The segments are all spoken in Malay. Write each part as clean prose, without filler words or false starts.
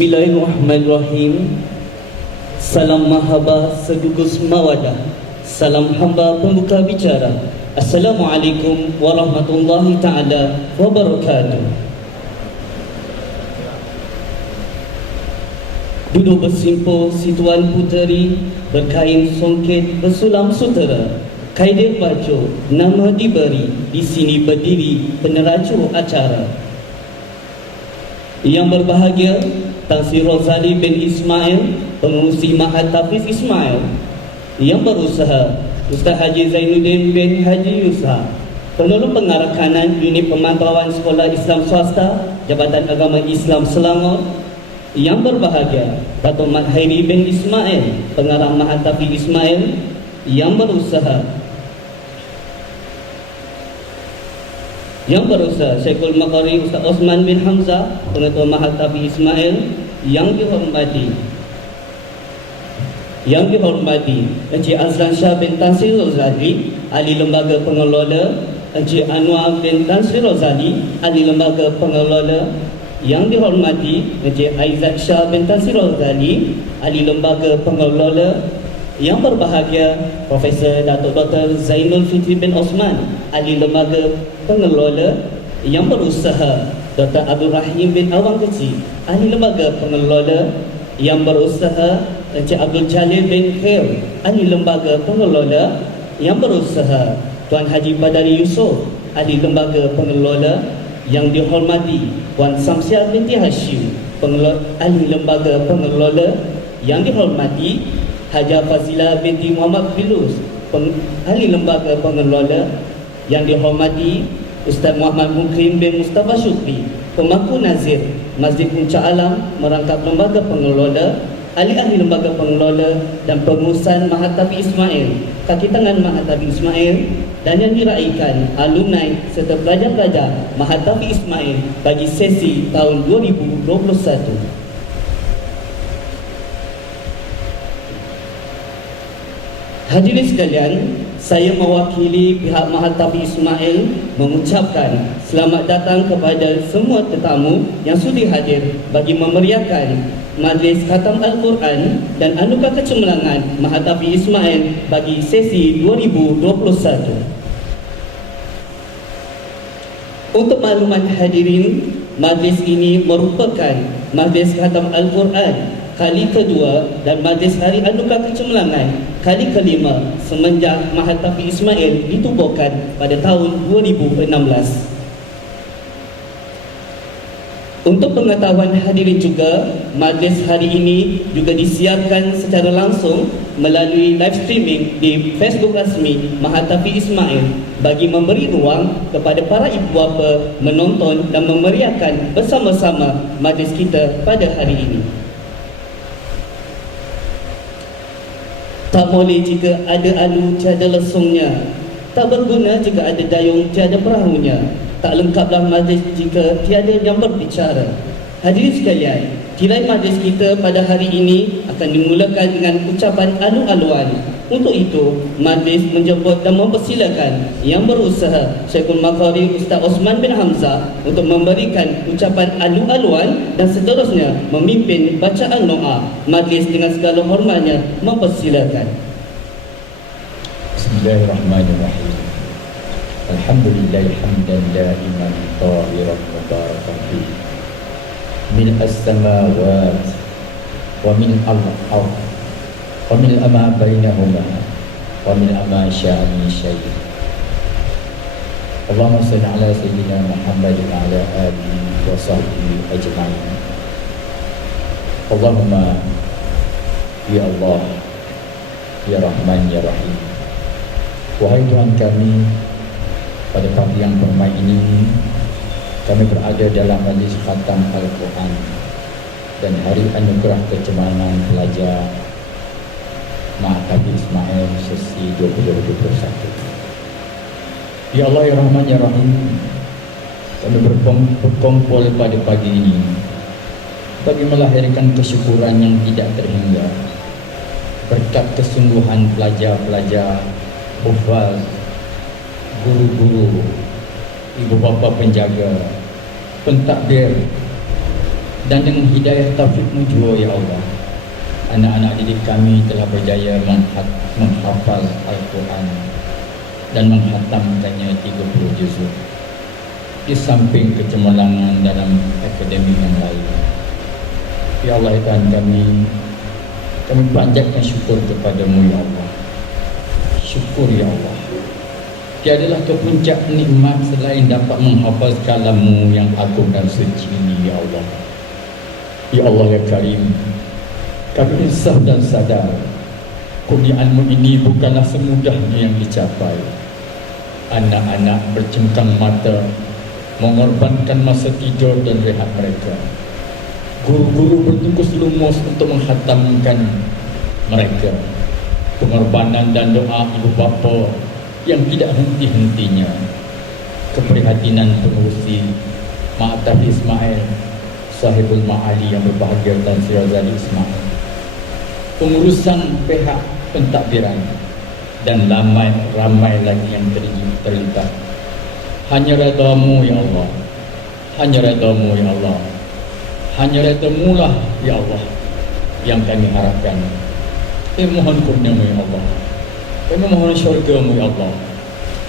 Bismillahirrahmanirrahim. Salam mahaba segugus mawadah. Salam hamba pembuka bicara. Assalamualaikum warahmatullahi ta'ala wabarakatuh. Duduk bersimpuh si tuan puteri, berkain songket bersulam sutera. Kaedah baju nama diberi, di sini berdiri peneraju acara. Yang berbahagia Tan Sri Rozali bin Ismail, pengurusi Ma'had Tafiz Ismail. Yang berusaha Ustaz Haji Zainuddin bin Haji Yusa, penolong pengarah kanan unit pemantauan Sekolah Islam Swasta Jabatan Agama Islam Selangor. Yang berbahagia Datuk Mat Hairi bin Ismail, pengarah Ma'had Tafiz Ismail. Yang berusaha Syekhul Maqari Ustaz Osman bin Hamzah, pengetua Ma'had Tafiz Ismail. Yang dihormati Encik Azlan Shah bin Tan Sri Rozali, ahli lembaga pengelola. Encik Anwar bin Tan Sri Rozali, ahli lembaga pengelola. Yang dihormati Encik Aizat Shah bin Tan Sri Rozali, ahli lembaga pengelola. Yang berbahagia Profesor Datuk Dr. Zainul Fitri bin Osman, ahli lembaga pengelola. Yang berusaha Dr. Abdul Rahim bin Awang Kecil, ahli lembaga pengelola. Yang berusaha Encik Abdul Jalil bin Khair, ahli lembaga pengelola. Yang berusaha Tuan Haji Badari Yusof, ahli lembaga pengelola. Yang dihormati Puan Samsiah binti Hashim, ahli lembaga pengelola. Yang dihormati Haja Fazilah binti Muhammad Filus, ahli lembaga pengelola. Yang dihormati Ustaz Muhammad Mukrim bin Mustafa Syukri, pemangku nazir Masjid Puncak Alam, merangkap lembaga pengelola, ahli-ahli lembaga pengelola dan pengurusan Ma'had Tafiz Ismail, kaki tangan Ma'had Tafiz Ismail, dan yang diraikan alumni serta pelajar-pelajar Ma'had Tafiz Ismail bagi sesi tahun 2021. Hadirin sekalian, saya mewakili pihak Ma'had Tafiz Ismail mengucapkan selamat datang kepada semua tetamu yang sudi hadir bagi memeriahkan Majlis Khatam Al-Quran dan Anugerah Kecemerlangan Ma'had Tafiz Ismail bagi sesi 2021. Untuk makluman hadirin, majlis ini merupakan Majlis Khatam Al-Quran kali kedua dan Majlis Hari Anugerah Kecemerlangan kali kelima semenjak Ma'had Tafiz Ismail ditubuhkan pada tahun 2016. Untuk pengetahuan hadirin juga, majlis hari ini juga disiarkan secara langsung melalui live streaming di Facebook rasmi Ma'had Tafiz Ismail bagi memberi ruang kepada para ibu bapa menonton dan memeriahkan bersama-sama majlis kita pada hari ini. Tak boleh jika ada alu tiada lesungnya, tak berguna jika ada dayung tiada perahunya, tak lengkaplah majlis jika tiada yang berbicara. Hadirin sekalian, tirai majlis kita pada hari ini akan dimulakan dengan ucapan alu-aluan. Untuk itu, majlis menjemput dan mempersilakan yang berusaha Syekhul Maqari Ustaz Osman bin Hamzah untuk memberikan ucapan alu-aluan dan seterusnya memimpin bacaan doa. Majlis dengan segala hormatnya mempersilakan. Bismillahirrahmanirrahim. Alhamdulillah hamdan da'iman tahiran mubarakan fi mil as-samawat wa min al-ard wa min ma bainahuma wa min ma syaa min syai'. Allahumma shalli ala sayyidina Muhammad wa ala alihi wa sahbihi ajma'in. Allahumma ya Allah, ya Rahman, ya Rahim. Wahai Tuhan kami, pada pagi yang bermai ini kami berada dalam majlis khatam Al-Quran dan hari anugerah kecemerlangan pelajar Ma'had Tafiz Ismail sesi 2021. Ya Allah, ya Rahman, ya Rahim, kami berkumpul pada pagi ini bagi melahirkan kesyukuran yang tidak terhingga berkat kesungguhan pelajar-pelajar, hufaz, guru-guru, ibu bapa penjaga, pentadbir, dan dengan hidayah taufikmu juga ya Allah, anak-anak didik kami telah berjaya menghafal Al-Quran dan menghatamkannya 30 juzuk di samping kecemerlangan dalam akademik yang lain. Ya Allah Tuhan kami panjatkan syukur kepadamu ya Allah. Syukur ya Allah. Tiadalah kepuncak nikmat selain dapat menghafaz kalammu yang agung dan suci ini ya Allah. Ya Allah ya Karim, kami insaf dan sadar kurniaanmu ini bukanlah semudahnya yang dicapai. Anak-anak bercengkang mata mengorbankan masa tidur dan rehat mereka. Guru-guru bertungkus lumus untuk menghatamkan mereka. Pengorbanan dan doa ibu bapa yang tidak henti-hentinya. Keprihatinan pengurusi Ma'ataf Ismail, sahibul ma'ali yang berbahagia Tan Sri Razali Ismail, pengurusan pihak pentadbiran, dan ramai lagi yang terlibat. Hanya redamu ya Allah, hanya redamu ya Allah, hanya redamu lah ya Allah yang kami harapkan. Kami mohon kurniamu ya Allah, kami mohon syurgamu ya Allah,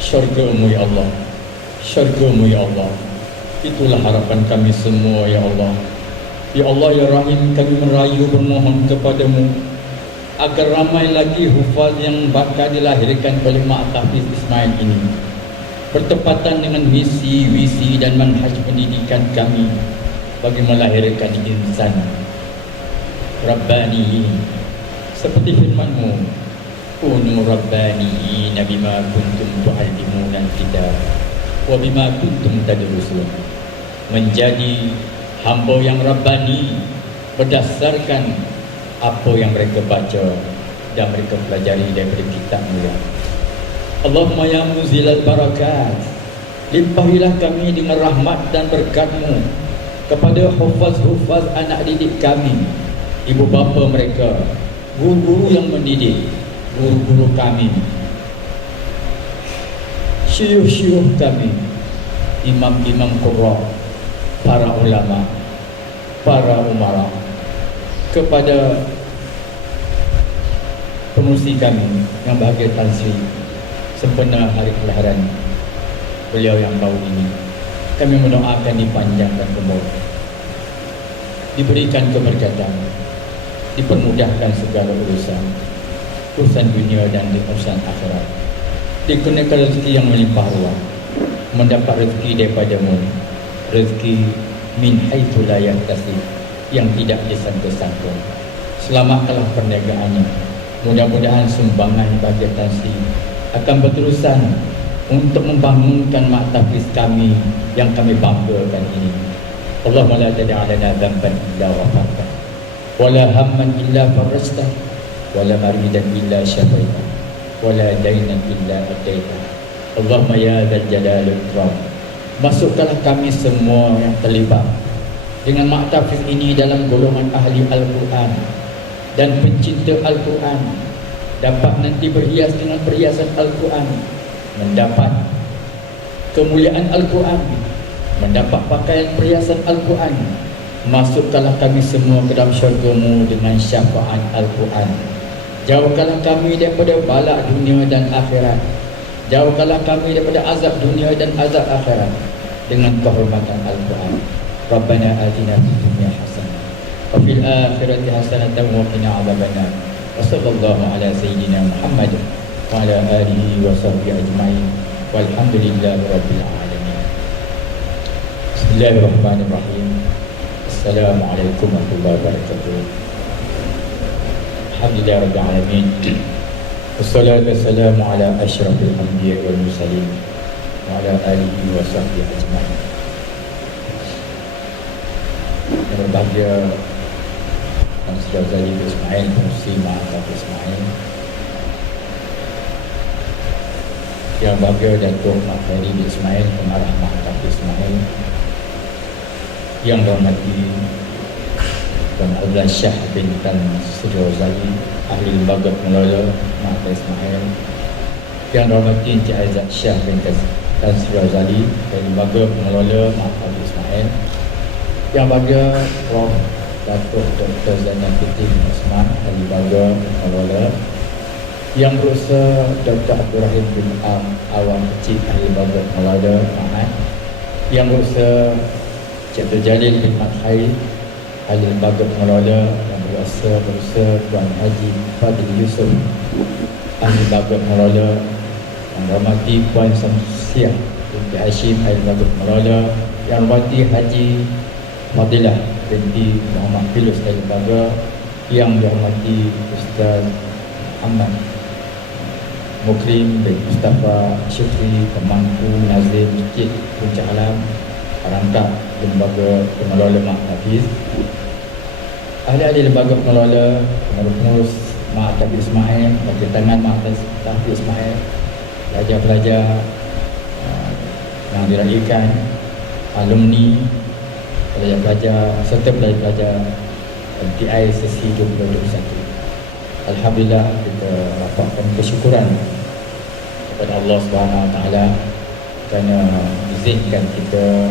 syurgamu ya Allah, syurgamu ya Allah. Itulah harapan kami semua ya Allah. Ya Allah ya Rahim, kami merayu bermohon kepadamu agar ramai lagi hufaz yang bakal dilahirkan oleh Ma'ataf Ismail ini bertepatan dengan visi dan manhaj pendidikan kami bagi melahirkan insan Rabbani seperti firman-Mu, kunu Rabbani bima kuntum tu'allimuna al-kitab wa bima kuntum tadrusun. Menjadi hamba yang Rabbani berdasarkan apa yang mereka baca dan mereka pelajari daripada kitab-Mu ya Allahumma ya muzilal barakat, limpahilah kami dengan rahmat dan berkat-Mu kepada hufaz-hufaz anak didik kami, ibu bapa mereka, guru-guru yang mendidik, guru-guru kami, syuyukh-syuyukh kami, imam-imam qurra, para ulama, para umara, kepada pengurusi kami yang bahagia Tan Sri sempena hari kelahiran beliau yang baru ini. Kami mendoakan dipanjangkan umur, diberikan keberkatan, dipermudahkan segala urusan dunia dan urusan akhirat, dikenakan rezeki yang melimpah ruah, mendapat rezeki daripada-Mu, rezeki min haitsu la yahtasib, yang tidak disangka-sangka. Selamatkanlah perniagaannya. Mudah-mudahan sumbangan bagi Tan Sri akan berterusan untuk membangunkan Ma'ataf kami yang kami banggakan ini. Allahumma la tad'a lana dhanban illa ghafarta, wa la hamman illa farajta, wa la maridan illa syafaita, wa la daynan illa qadaita. Allahumma ya dzal jalali wal ikram, masukkanlah kami semua yang terlibat dengan Ma'ataf ini dalam golongan ahli Al-Quran dan pencinta Al-Quran, dapat nanti berhias dengan perhiasan Al-Quran, mendapat kemuliaan Al-Quran, mendapat pakaian perhiasan Al-Quran. Masukkanlah kami semua ke dalam syurga-Mu dengan syafaat Al-Quran. Jauhkanlah kami daripada bala dunia dan akhirat. Jauhkanlah kami daripada azab dunia dan azab akhirat dengan kehormatan Al-Quran. Rabbana atina fid dunya hasanah wa fil akhirati hasanatan wa qina adzabannar. Wa sallallahu ala sayyidina Muhammad wa ala alihi wa sahbihi ajma'in. Walhamdulillahi rabbil alamin. Bismillahirrahmanirrahim. Assalamualaikum warahmatullahi wabarakatuh. Alhamdulillah rabbil alamin. Wassalatu wassalamu ala asyrafil anbiya'i wal mursalin wa ala alihi wa sahbihi ajma'in. Yang berbahagia Tan Sri Razali Ismail, pengurusi Ma'ataf Ismail. Yang berbahagia Datuk Mak Khairi Ismail, pengarah Ma'ataf Ismail. Yang berhormati Tuan Abdullah Shah bin Tan Sri Razali, ahli lembaga pengelola Ma'ataf Ismail. Yang berhormati Encik Aizat Shah bin Tan Sri Razali, dari lembaga pengelola Ma'ataf Ismail. Yang baga Prof. Datuk Dr. Zainal Fitin Osman Ahli Baga Pengelola. Yang berusaha Dr. Abdul Rahim bin Awang Kecil Ahli Baga Pengelola Mahat. Yang berusaha Cik Abdul Jalil bin Mathai Ahli Lembaga Pengelola. Yang berusaha Tuan Haji Fadil Yusuf Ahli Lembaga Pengelola. Yang hormati Puan Samsiah binti Hashim Ahli Lembaga Pengelola. Yang hormati Haji Fadilah binti Muhammad Filus Ahli Lembaga. Yang dihormati Ustaz Ahmad Mukrim bin Mustafa Syukri Pemangku Nazim Masjid Puncak Alam Perangkap Lembaga Pengelola Mak Hafiz, ahli-ahli Lembaga Pengelola, pengurus Mak Hafiz Ismail, bagi tangan Mak Hafiz Ismail, pelajar-pelajar yang diraikan, alumni, pelajar-pelajar serta pelajar-pelajar MTI sesi 2021. Alhamdulillah, kita rapatkan kesyukuran kepada Allah Subhanahu Wa Taala kerana izinkan kita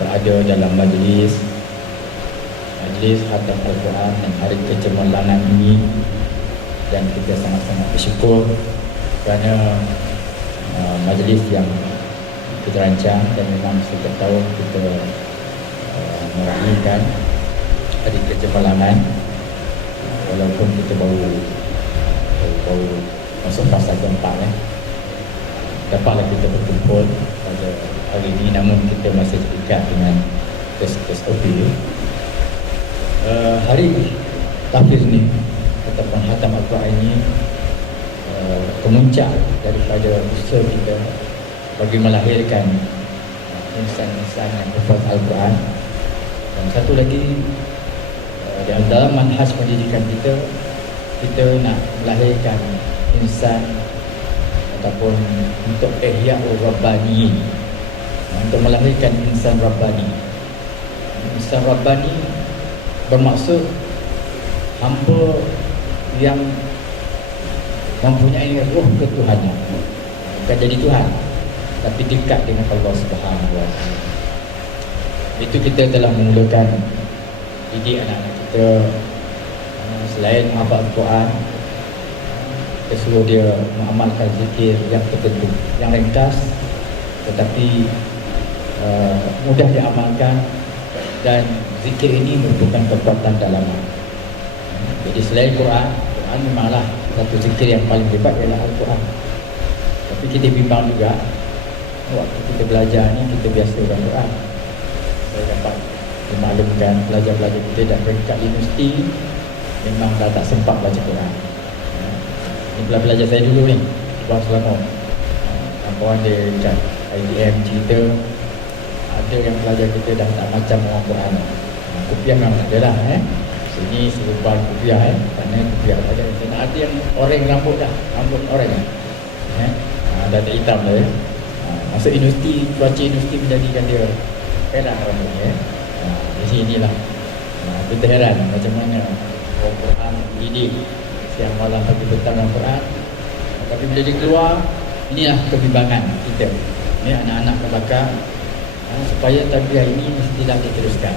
berada dalam majlis khatam Al-Quran dan hari kecemerlangan ini, dan kita sangat-sangat bersyukur kerana majlis yang kita rancang dan memang setiap tahun kita meraihkan hari kecemerlangan. Walaupun kita baru masuk fasa keempat, dapatlah kita berkumpul pada hari ini, namun kita masih terikat dengan SOP. Hari tahfiz ni ataupun khatam Al-Quran ini kemuncak daripada usaha kita bagi melahirkan insan-insan yang berhafal Al-Quran. Dan satu lagi, dalam manhaj pendidikan kita nak melahirkan insan ataupun untuk ihya'ur rabbani, untuk melahirkan insan rabbani. Insan rabbani bermaksud hamba yang mempunyai ruh ketuhanan, bukan jadi Tuhan tapi dekat dengan Allah Subhanahu Wa Taala. Itu kita telah memulakan didik anak-anak kita, selain menghafal Al-Quran, kita suruh dia mengamalkan zikir yang tertentu, yang ringkas tetapi mudah diamalkan, dan zikir ini merupakan kekuatan dalaman. Jadi selain Quran memanglah satu zikir yang paling hebat ialah Al-Quran. Tapi kita bimbang juga, waktu kita belajar ni kita biasa dengan Quran. Saya dapat memaklumkan pelajar-pelajar kita dah peringkat universiti memang dah tak sempat baca Quran. Ini pelajar saya dulu ni, Puan Selangor, kawan dia kat ITM cerita ada yang pelajar kita dah tak macam orang Quran. Kopiah memang tak ada lah, sini serupan kopiah, sana kopiah saja. Dan ada yang orang rambut dah, rambut orang dah tak hitam dah masuk universiti, cuaca universiti menjadikan dia perak rambutnya. Di sinilah kita heran macam mana orang Quran didik siang malam pagi petang dalam Quran, tapi bila dia keluar, inilah kebimbangan kita. Ini anak-anak ke belakang, supaya tarbiyah ini mestilah diteruskan.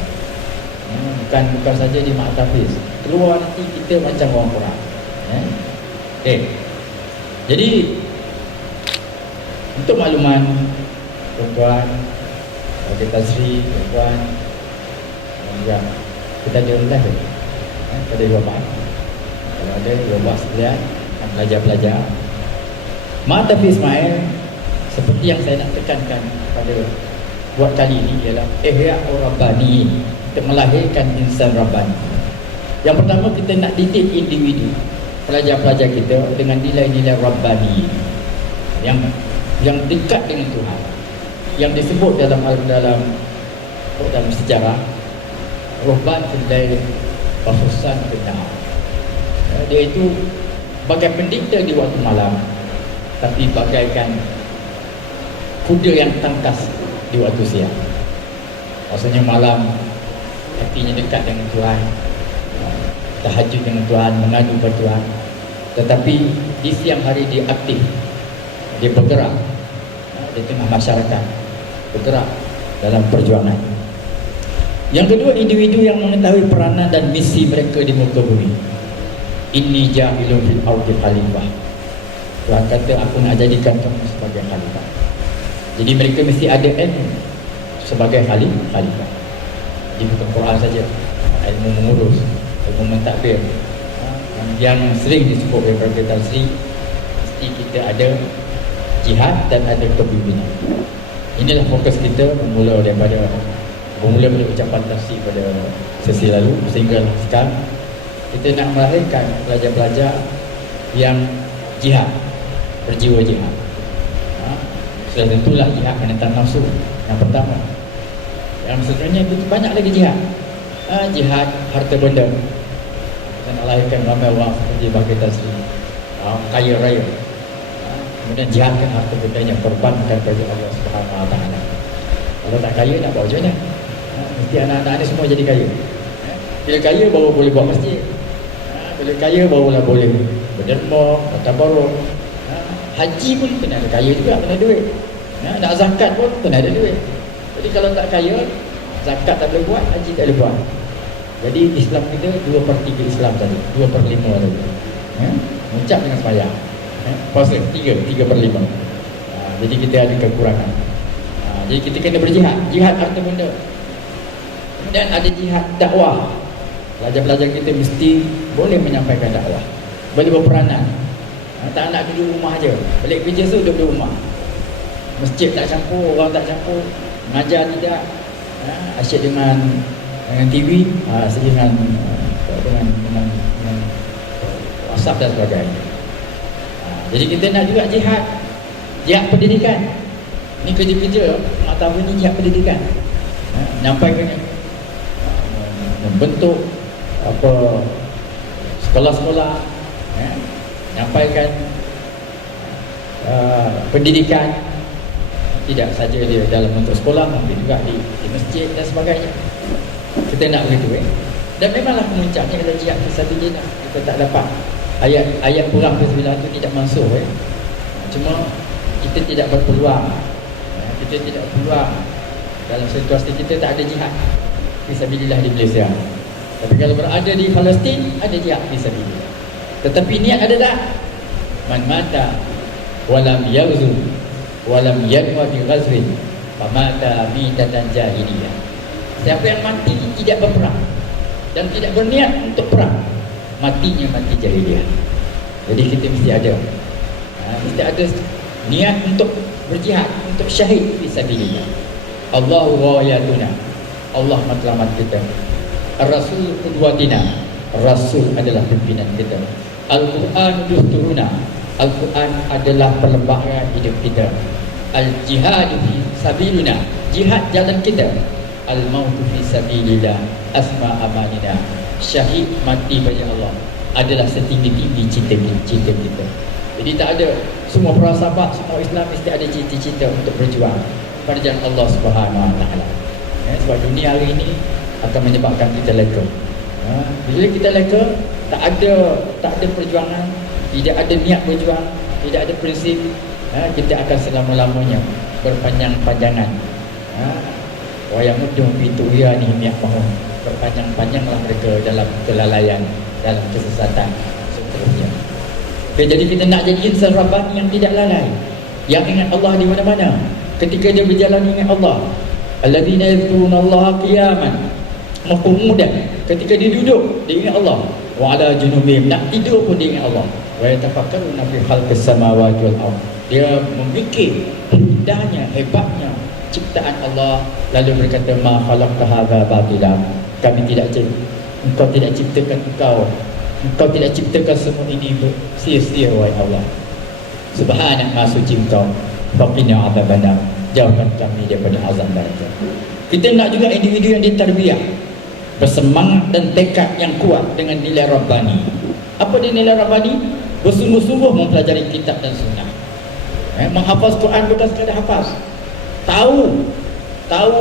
Bukan saja di mak tahfiz, keluar nanti kita macam orang Quran. Okey. Jadi untuk makluman tuan-tuan, kita Sri, tuan-tuan, juga kita ada live pada 2 Mac. Kalau ada 2 Mac sekalian, pelajar-pelajar Mak Tahfiz Ismail, seperti yang saya nak tekankan pada buat kali ini, ialah ihya'ur rabbani, untuk melahirkan insan rabbani. Yang pertama, kita nak didik individu pelajar-pelajar kita dengan nilai-nilai rabbani yang dekat dengan Tuhan, yang disebut dalam sejarah ruhban fil bahusan benar. Dia itu bagai pendeta di waktu malam, tapi bagaikan kuda yang tangkas di waktu siang. Maksudnya malam hatinya dekat dengan Tuhan, tahajud dengan Tuhan, mengadu kepada Tuhan, tetapi di siang hari dia aktif, dia bergerak di tengah masyarakat, bergerak dalam perjuangan. Yang kedua, individu yang mengetahui peranan dan misi mereka di muka bumi. Inni ja'ilun fil ardi khalifah. Tuhan kata, aku nak jadikan kamu sebagai khalifah. Jadi mereka mesti ada ilmu sebagai khalifah. Jadi bukan Quran saja, ilmu mengurus, ilmu mentadbir, yang sering disebut oleh Raja Sri. Mesti kita ada jihad dan ada kepimpinan. Inilah fokus kita bermula daripada ucapan tafsir pada sesi lalu sehingga sekarang. Kita nak melahirkan pelajar-pelajar yang jihad, berjiwa jihad. Sudah tentulah jihad menentang nafsu yang pertama. Yang seterusnya itu banyak lagi jihad. Jihad harta benda. Kita nak lahirkan ramai orang seperti Bagi Tasri, kaya raya. Kemudian jihadkan harta bendanya, korbankan bagi Allah Subhanahu Wa Taala. Kalau tak kaya nak buat macam mana? Mesti anak-anak ni semua jadi kaya. Bila kaya baru boleh buat masjid. Bila kaya barulah boleh berderma, bertabaruk. Haji pun kena ada kaya juga, kena duit. Nak zakat pun kena ada duit. Jadi kalau tak kaya, zakat tak boleh buat, haji tak boleh buat. Jadi Islam kita 2/3 Islam tadi, 2/5 tadi. Mengucap dengan sembahyang. Puasa 3/5. Jadi kita ada kekurangan. Jadi kita kena berjihad, jihad harta benda. Dan ada jihad dakwah. Pelajar-pelajar kita mesti boleh menyampaikan dakwah, boleh berperanan. Tak nak duduk rumah aja. Balik kerja tu duduk di rumah. Masjid tak campur, orang tak campur, mengajar tidak. Asyik dengan TV, asyik dengan WhatsApp dan sebagainya. Jadi kita nak juga jihad pendidikan. Ni kerja-kerja mata ni jihad pendidikan. Nyampaikan membentuk sekolah-sekolah, nyampaikan pendidikan tidak saja dia dalam bentuk sekolah, tapi juga di masjid dan sebagainya. Kita nak begitu dan memanglah kemuncaknya kalau jihad fisabilillah kita tak dapat ayat perang fisabilillah itu tidak masuk cuma kita tidak berpeluang, kita tidak berpeluang dalam situasi kita tak ada jihad fisabilillah di Malaysia. Tapi kalau berada di Palestin ada jihad fisabilillah. Tetapi niat ada tak? Man mata walam yaghzu walam yanwa bi ghazwin famata mitatan jahiliyah. Siapa yang mati tidak berperang dan tidak berniat untuk perang, matinya mati jahiliyah. Jadi kita mesti ada niat untuk berjihad, untuk syahid fisabilillah. Allahu ghayatuna, Allah matlamat kita. Ar-Rasul qudwatina, Rasul adalah pimpinan kita. Al-Quran dusturuna, Al-Quran adalah perlembagaan hidup kita. Al-Jihad fi sabilina, jihad jalan kita. Al-Mautu fi sabilillah, asma amanina, syahid mati bagi Allah adalah setinggi-tinggi cita-cita kita. Jadi tak ada, semua para sahabat, semua Islam mesti ada cita-cita untuk berjuang pada jalan Allah Subhanahu Wa Taala. Sebab dunia hari ini akan menyebabkan kita leka. Bila kita leka, tak ada perjuangan, tidak ada niat berjuang, tidak ada prinsip, kita akan selama-lamanya berpanjang-panjangan. Wayang mudung pintu ya ni niat mahu berpanjang-panjanglah mereka dalam kelalaian, dalam kesesatan seterusnya. Okay, jadi kita nak jadi insan rabbani yang tidak lalai, yang ingat Allah di mana-mana. Ketika dia berjalan ingat Allah. Alladzina yadhkuruna Allah qiyaman wa qu'udan. Ketika dia duduk dia ingat Allah. Wa ala junubihim, nak tidur pun dia ingat Allah. Wa yatafakkaruna fi khalqis samawati wal ardh. Dia memikir indahnya, hebatnya ciptaan Allah, lalu berkata ma khalaqta hadza batila. Kami tidak engkau tidak ciptakan engkau tidak ciptakan semua ini sia-sia wahai Allah. Subhanak ma suci engkau, faqina adzabannar. Jauhkan kami daripada azab neraka. Kita nak juga individu yang ditarbiyah, bersemangat dan tekad yang kuat dengan nilai Rabbani. Apa dia nilai Rabbani? Bersungguh-sungguh mempelajari kitab dan sunnah. Menghafaz Quran bukan sekadar hafaz, tahu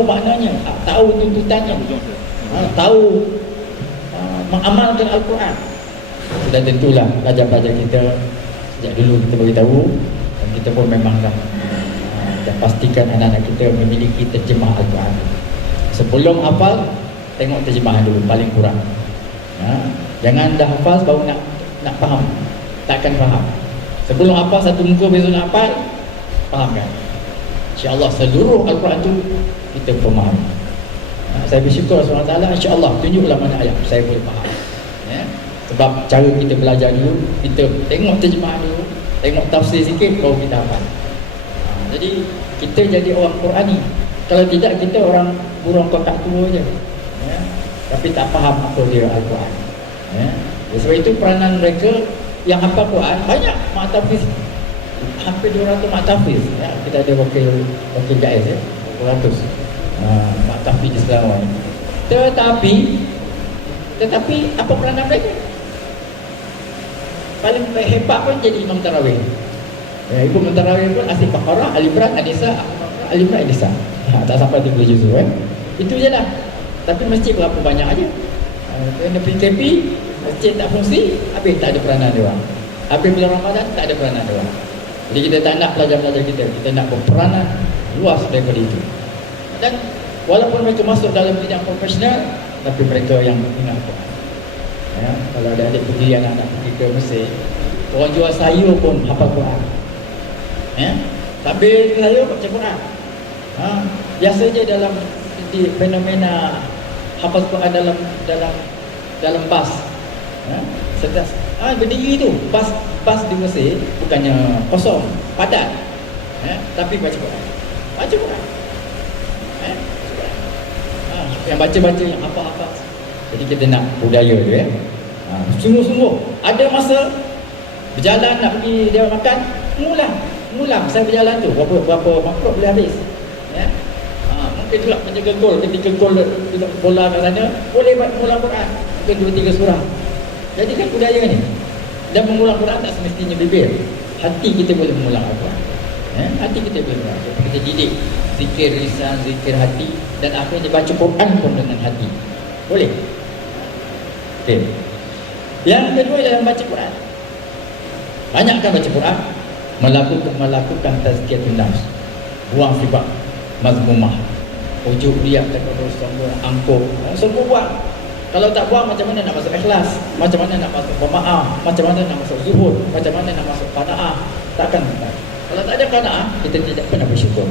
maknanya, tahu tuntutannya, tahu mengamalkan Al-Quran. Dan tentulah pelajar-pelajar kita sejak dulu kita beritahu, dan kita pun memanglah dan pastikan anak-anak kita memiliki terjemah Al-Quran. Sebelum hafal, tengok terjemahan dulu paling kurang. Jangan dah hafaz baru nak faham, takkan faham. Sebelum hafaz satu muka, besok nak hafal, fahamkan. InsyaAllah seluruh Al-Quran tu kita faham. Saya bersyukur Allah SWT, insyaAllah tunjuklah mana ayat saya boleh faham. Sebab cara kita belajar dulu, kita tengok terjemahan dulu, tengok tafsir sikit baru kita hafal. Jadi kita jadi orang Qurani. Kalau tidak, kita orang burung kotak tua je, tapi tak faham apa dia Al-Quran. Sebab itu peranan mereka yang hafal Quran banyak mak tahfiz, hampir 200 mak tahfiz. Kita ada wakil guys 200 mak tahfiz di Selangor. Tetapi apa peranan mereka? Paling hebat pun jadi imam tarawih. Imam tarawih pun asyik Baqarah, Ali Imran, An-Nisa, Ali Imran, An-Nisa. Tak sampai 30 juzuk itu je lah. Tapi masjid berapa banyak aja. Kena PKP, masjid tak fungsi, habis tak ada peranan dia orang. Habis bulan Ramadan tak ada peranan dia orang. Jadi kita tak nak pelajar-pelajar kita nak berperanan luas daripada itu. Dan walaupun mereka masuk dalam bidang profesional, tapi mereka yang ingat Quran. Kalau ada adik pergi, anak-anak pergi ke Mesir, orang jual sayur pun hafal Quran. Sambil sayur baca Quran. Biasa je dalam fenomena hafal Quran dalam bas. Berdiri tu bas di Mesir bukannya kosong, padat. Tapi baca Quran. Yang baca-baca, yang hafal-hafal. Jadi kita nak budaya tu sungguh-sungguh. Ada masa berjalan nak pergi dia makan, ngulang saya berjalan tu berapa makruf boleh habis. Mungkin juga menjaga gol, ketika gol bola kat sana boleh mengulang Quran mungkin 2-3 surah. Jadi kan budaya ni. Dan mengulang Quran tak semestinya bibir, hati kita boleh mengulang Al-Quran. Hati kita boleh mengulang. Kita didik zikir lisan, zikir hati, dan akhirnya baca Quran pun dengan hati. Boleh. Okay. Yang kedua ialah baca Quran. Banyakkan baca Quran, melakukan tazkiyatun nafs, buang sifat mazmumah, ujub riak, takabur, sombong, angkuh. Semua buang. Kalau tak buang, macam mana nak masuk ikhlas? Macam mana nak masuk pemaaf? Macam mana nak masuk zuhud? Macam mana nak masuk qanaah? Takkan. Kalau tak ada qanaah, kita tidak pernah bersyukur.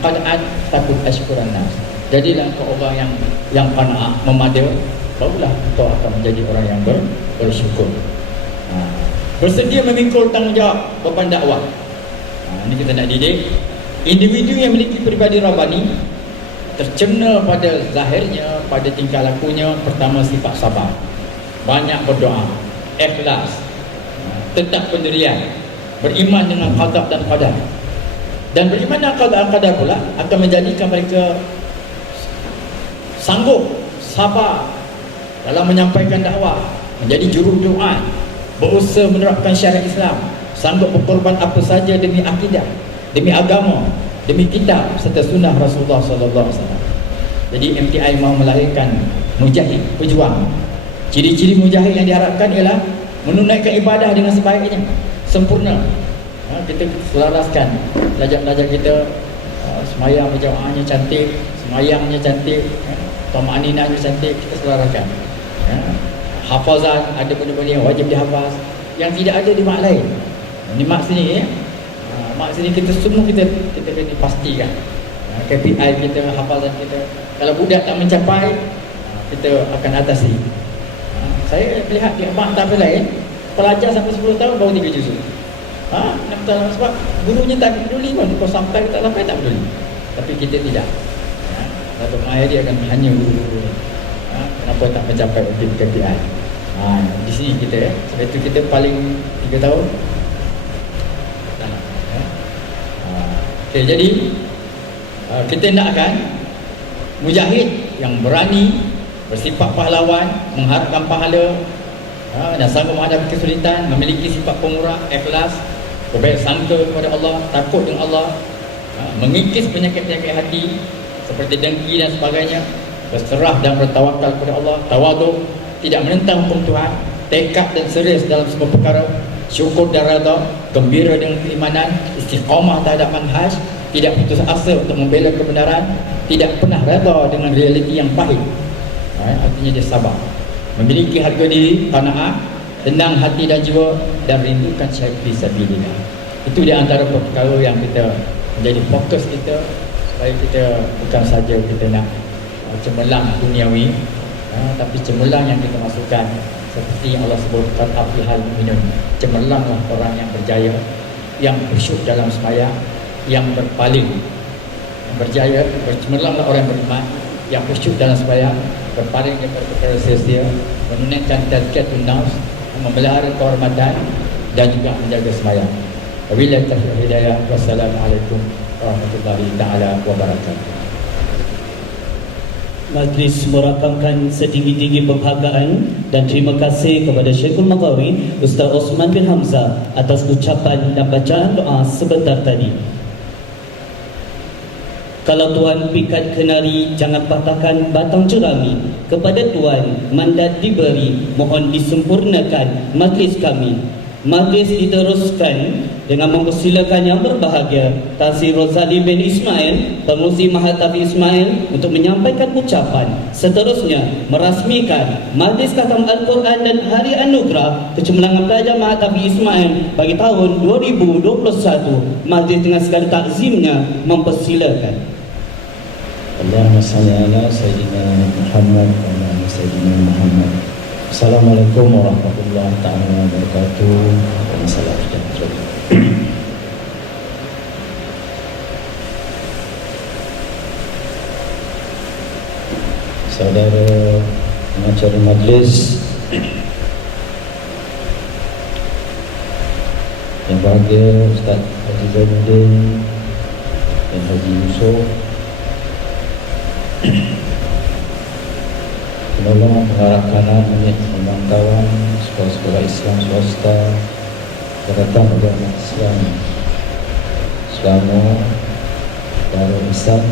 Qanaat takut asyukuran nafs. Jadilah kau orang yang qanaah, memadai, barulah kau akan menjadi orang yang bersyukur. Bersedia memikul tanggungjawab beban dakwah. Ini kita nak didik individu yang memiliki pribadi rabbani, tercerna pada zahirnya, pada tingkah lakunya. Pertama, sifat sabar, banyak berdoa, ikhlas, tetap pendirian, beriman dengan qada dan qadar. Dan beriman dengan qada dan qadar pula akan menjadikan mereka sanggup, sabar dalam menyampaikan dakwah, menjadi juru doa, berusaha menerapkan syariat Islam, sanggup berkorban apa saja demi akidah, demi agama, demi kitab serta sunnah Rasulullah SAW. Jadi MTI mahu melahirkan mujahid, pejuang. Ciri-ciri mujahid yang diharapkan ialah menunaikan ibadah dengan sebaiknya, sempurna. Kita selaraskan pelajar-pelajar kita, semayang berjamaahnya cantik, semayangnya cantik, tama'aninahnya cantik, kita selaraskan. Hafazan, ada benda-benda yang wajib dihafaz, yang tidak ada di mak lain. Ini mak sini mak sini kita semua kita kena pastikan KPI kita, hafazan kita. Kalau budak tak mencapai, kita akan atasi. Saya melihat di mak tak lain, pelajar sampai 10 tahun baru 3 juzuk. Nak betul, sebab gurunya tak peduli pun, kau sampai ke tak sampai tak peduli. Tapi kita tidak. Satu ayat dia akan hanya guru-guru. Kenapa tak mencapai objektif KPI? Di sini kita sebab itu kita paling 3 tahun. Okay, jadi kita nakkan mujahid yang berani, bersifat pahlawan, mengharapkan pahala, dan sanggup menghadapi kesulitan, memiliki sifat pemurah, ikhlas, berbaik sangka kepada Allah, takut dengan Allah, mengikis penyakit-penyakit hati seperti dengki dan sebagainya, berserah dan bertawakal kepada Allah, tawaduk, tidak menentang hukum Tuhan, tekad dan serius dalam semua perkara, syukur dan redha, gembira dengan keimanan, istiqamah terhadap manhaj, tidak putus asa untuk membela kebenaran, tidak pernah redha dengan realiti yang pahit. Artinya dia sabar, memiliki harga diri, qanaah, tenang hati dan jiwa, dan rindukan syahid fisabilillah. Itu di antara perkara yang kita menjadi fokus kita, supaya kita bukan saja kita nak cemerlang duniawi, tapi cemerlang yang kita masukkan seperti yang Allah sebutkan aflihal mu'minun, cemerlanglah orang yang berjaya, yang khusyuk dalam sembahyang, yang berpaling, yang berjaya, bercemerlanglah orang yang beriman, yang khusyuk dalam sembahyang, berpaling daripada perkara sia-sia, menunaikan tazkiyatun nafs, memelihara kehormatan, dan juga menjaga sembahyang. Wabillahi taufiq hidayah. Wassalamualaikum warahmatullahi taala wabarakatuh. Majlis merakamkan setinggi-tinggi penghargaan dan terima kasih kepada Syekhul Maqari Ustaz Osman bin Hamzah atas ucapan dan bacaan doa sebentar tadi. Kalau Tuan pikat kenari, jangan patahkan batang jerami. Kepada Tuan mandat diberi, mohon disempurnakan majlis kami. Majlis diteruskan dengan mempersilakan yang berbahagia Tan Sri Rozali bin Ismail, Pengerusi Mahat Tahfiz Ismail, untuk menyampaikan ucapan. Seterusnya merasmikan Majlis Khatam Al-Quran dan Hari Anugerah Kecemerlangan Pelajar Mahat Tahfiz Ismail bagi tahun 2021. Majlis dengan segala takzimnya mempersilakan. Allahumma salli ala Sayyidina Muhammad wa ala Sayyidina Muhammad. Assalamualaikum warahmatullahi taala wabarakatuh. Salam sejahtera. Saudara pengacara majlis yang bahagia, Ustaz Haji Zainuddin dan Haji Yusof, penolong pengarah kanan unit pemantauan sekolah-sekolah Islam swasta, Jabatan Agama Islam Selangor, Darul Islam,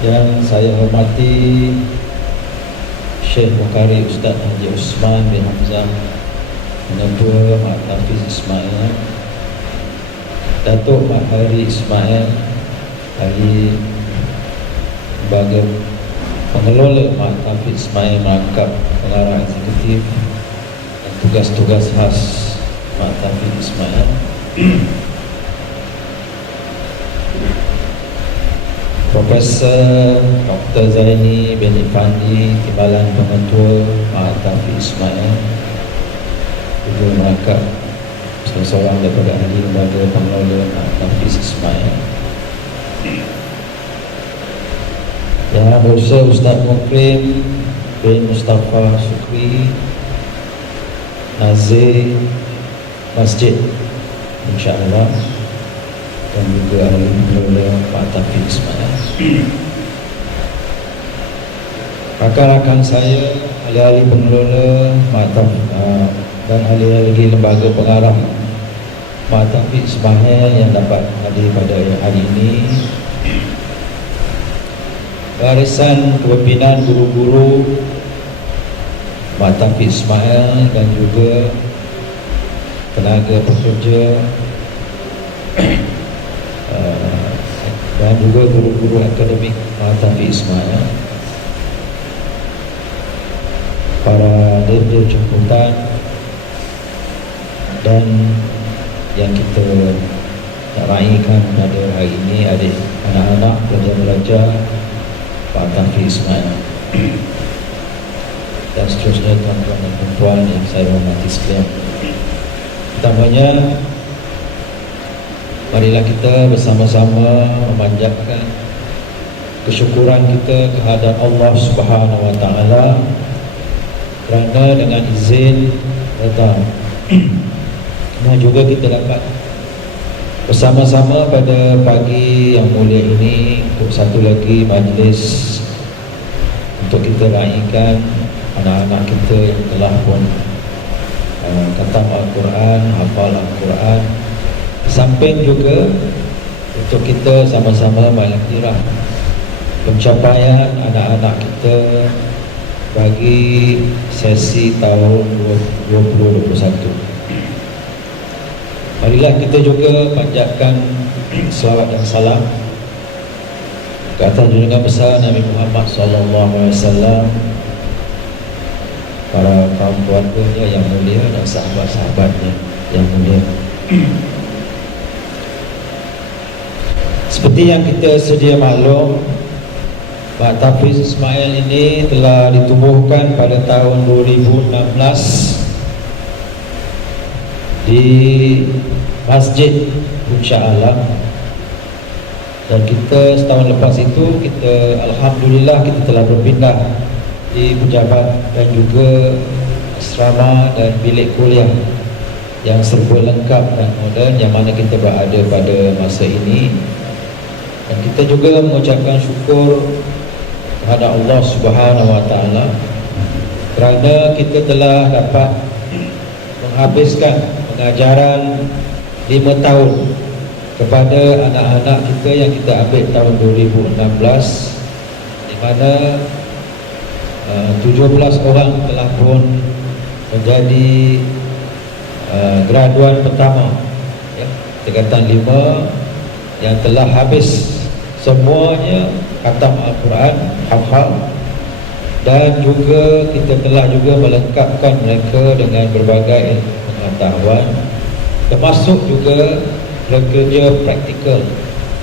yang saya hormati Syekh Maqari Ustaz Haji Osman bin Hamzah, Pengetua Mahat Tahfiz Ismail, Datuk Mak Hari Ismail, Ahli Lembaga Pengelola Mahat Tahfiz Ismail, merangkap pengarah eksekutif dan tugas-tugas khas Mahat Tahfiz Ismail, Profesor Dr. Zaini bin Ifandi, Timbalan Pengetua Mahat Tahfiz Ismail, juga merangkap salah seorang daripada ahli lembaga pengelola Mahat Tahfiz Ismail. Yang berusaha Ustaz Mukrim bin Mustafa Sukri, Nazir Masjid InsyaAllah, dan juga ahli pengelola Mahat Tahfiz Ismail. Rakan-rakan saya, ahli-ahli pengelola Mahat Tahfiz dan ahli-ahli lembaga pengarah Mahat Tahfiz Ismail yang dapat hadir pada hari ini, barisan kepimpinan guru-guru Mahat Tahfiz Ismail dan juga tenaga pekerja dan juga guru-guru akademik Mahat Tahfiz Ismail, para dirjen jemputan, dan yang kita nak raikan pada hari ini adik anak-anak pelajar-pelajar Mahat Tahfiz Ismail, dan seterusnya tuan-tuan dan puan yang saya hormati sekalian. Pertamanya, marilah kita bersama-sama memanjatkan kesyukuran kita kehadrat Allah Subhanahu wa taala kerana dengan izin datang dan juga kita dapat bersama-sama pada pagi yang mulia ini untuk satu lagi majlis untuk kita raikan anak-anak kita yang telah pun khatam Al-Quran, hafal Al-Quran. Samping juga untuk kita sama-sama mengiktiraf pencapaian anak-anak kita bagi sesi tahun 2021. Marilah kita juga panjatkan selawat dan salam ke atas junjungan besar Nabi Muhammad SAW, para kaum keluarganya yang mulia dan sahabat-sahabatnya yang mulia. Seperti yang kita sedia maklum, Mak Tafiz Ismail ini telah ditubuhkan pada tahun 2016 di Masjid Puncak Alam, dan kita setahun lepas itu alhamdulillah kita telah berpindah di pejabat dan juga asrama dan bilik kuliah yang serba lengkap dan moden yang mana kita berada pada masa ini. Dan kita juga mengucapkan syukur kepada Allah Subhanahu Wa Taala kerana kita telah dapat menghabiskan pengajaran 5 tahun kepada anak-anak kita yang kita ambil tahun 2016, di mana 17 orang telah pun menjadi graduan pertama, ya, tingkatan 5 yang telah habis semuanya khatam Al-Quran, hafal, dan juga kita telah juga melengkapkan mereka dengan berbagai pengetahuan, termasuk juga kerja praktikal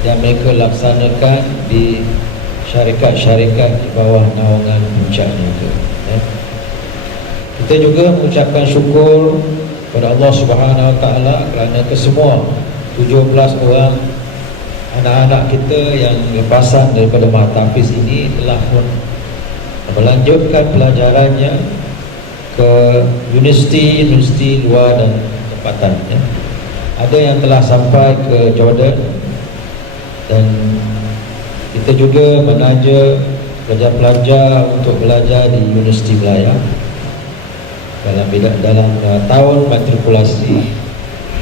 yang mereka laksanakan di syarikat-syarikat di bawah naungan Puncak Niaga, ya. Kita juga mengucapkan syukur kepada Allah Subhanahu Wa Taala kerana kesemua 17 orang anak-anak kita yang lepasan daripada Mak Tafiz ini telah pun melanjutkan pelajarannya ke universiti luar dan tempatan, ya. Ada yang telah sampai ke Jordan, dan kita juga menaja pelajar-pelajar untuk belajar di Universiti Melaya dalam tahun matrikulasi,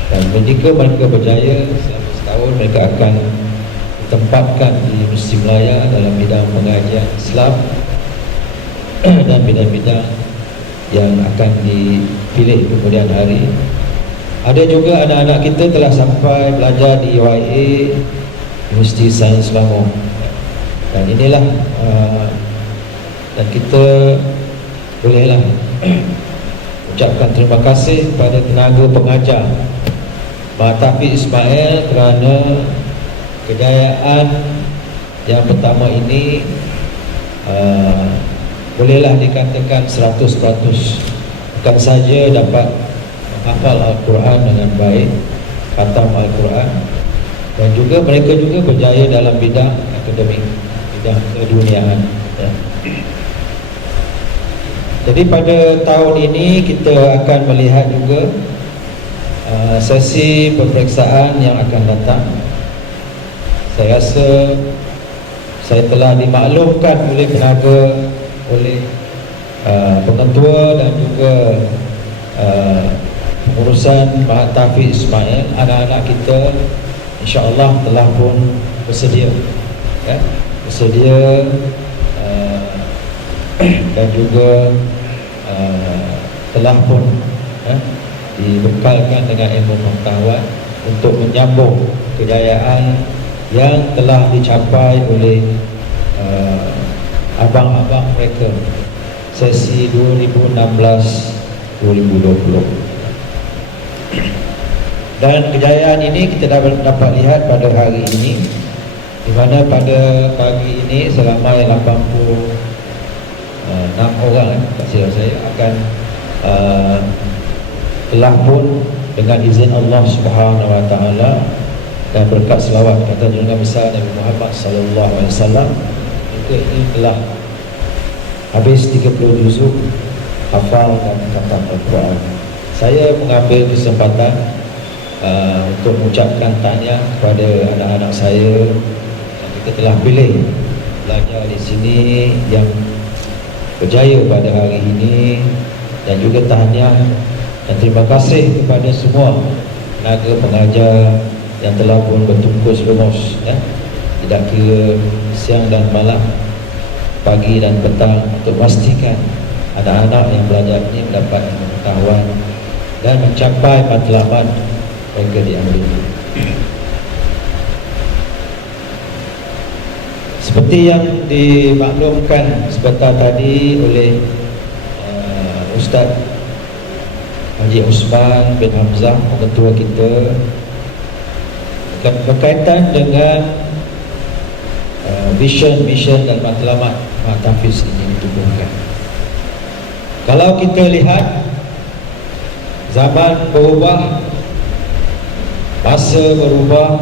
dan jika mereka berjaya selama setahun mereka akan ditempatkan di Universiti Melaya dalam bidang pengajian Islam dan bidang-bidang yang akan dipilih kemudian hari. Ada juga anak-anak kita telah sampai belajar di UIA, Universiti Sains Selangor, dan inilah dan kita bolehlah ucapkan terima kasih kepada tenaga pengajar Mak Tafiz Ismail kerana kejayaan yang pertama ini bolehlah dikatakan 100%, bukan saja dapat hafal Al-Quran dengan baik, khatam Al-Quran, dan juga mereka juga berjaya dalam bidang akademik, bidang keduniaan, ya. Jadi pada tahun ini kita akan melihat juga sesi peperiksaan yang akan datang. Saya rasa saya telah dimaklumkan oleh tenaga, oleh pengetua dan juga pengurusan Mak Tafiz Ismail, anak-anak kita insya-Allah telah pun bersedia, ya, bersedia dan juga telah pun dibekalkan dengan ilmu pengetahuan untuk menyambung kejayaan yang telah dicapai oleh abang-abang mereka sesi 2016-2020. Dan kejayaan ini kita dapat lihat pada hari ini, di mana pada pagi ini seramai 86 orang, tak silap saya, akan telah pun dengan izin Allah Subhanahu Wa Taala dan berkat selawat kata junjungan besar Nabi Muhammad SAW, mereka ini telah habis 30 juzuk hafal dan khatam Al-Quran. Saya mengambil kesempatan untuk mengucapkan tahniah kepada anak-anak saya yang kita telah pilih belajar di sini yang berjaya pada hari ini, dan juga tahniah dan terima kasih kepada semua tenaga pengajar yang telah pun bertungkus lumus, ya, tidak kira siang dan malam, pagi dan petang, untuk memastikan anak-anak yang belajar ini mendapat pengetahuan dan mencapai matlamat mereka diambil. Seperti yang dimaklumkan sebentar tadi oleh Ustaz Haji Osman bin Hamzah, ketua kita, berkaitan dengan vision dan matlamat Tahfiz ini ditubuhkan. Kalau kita lihat, zaman berubah, masa berubah,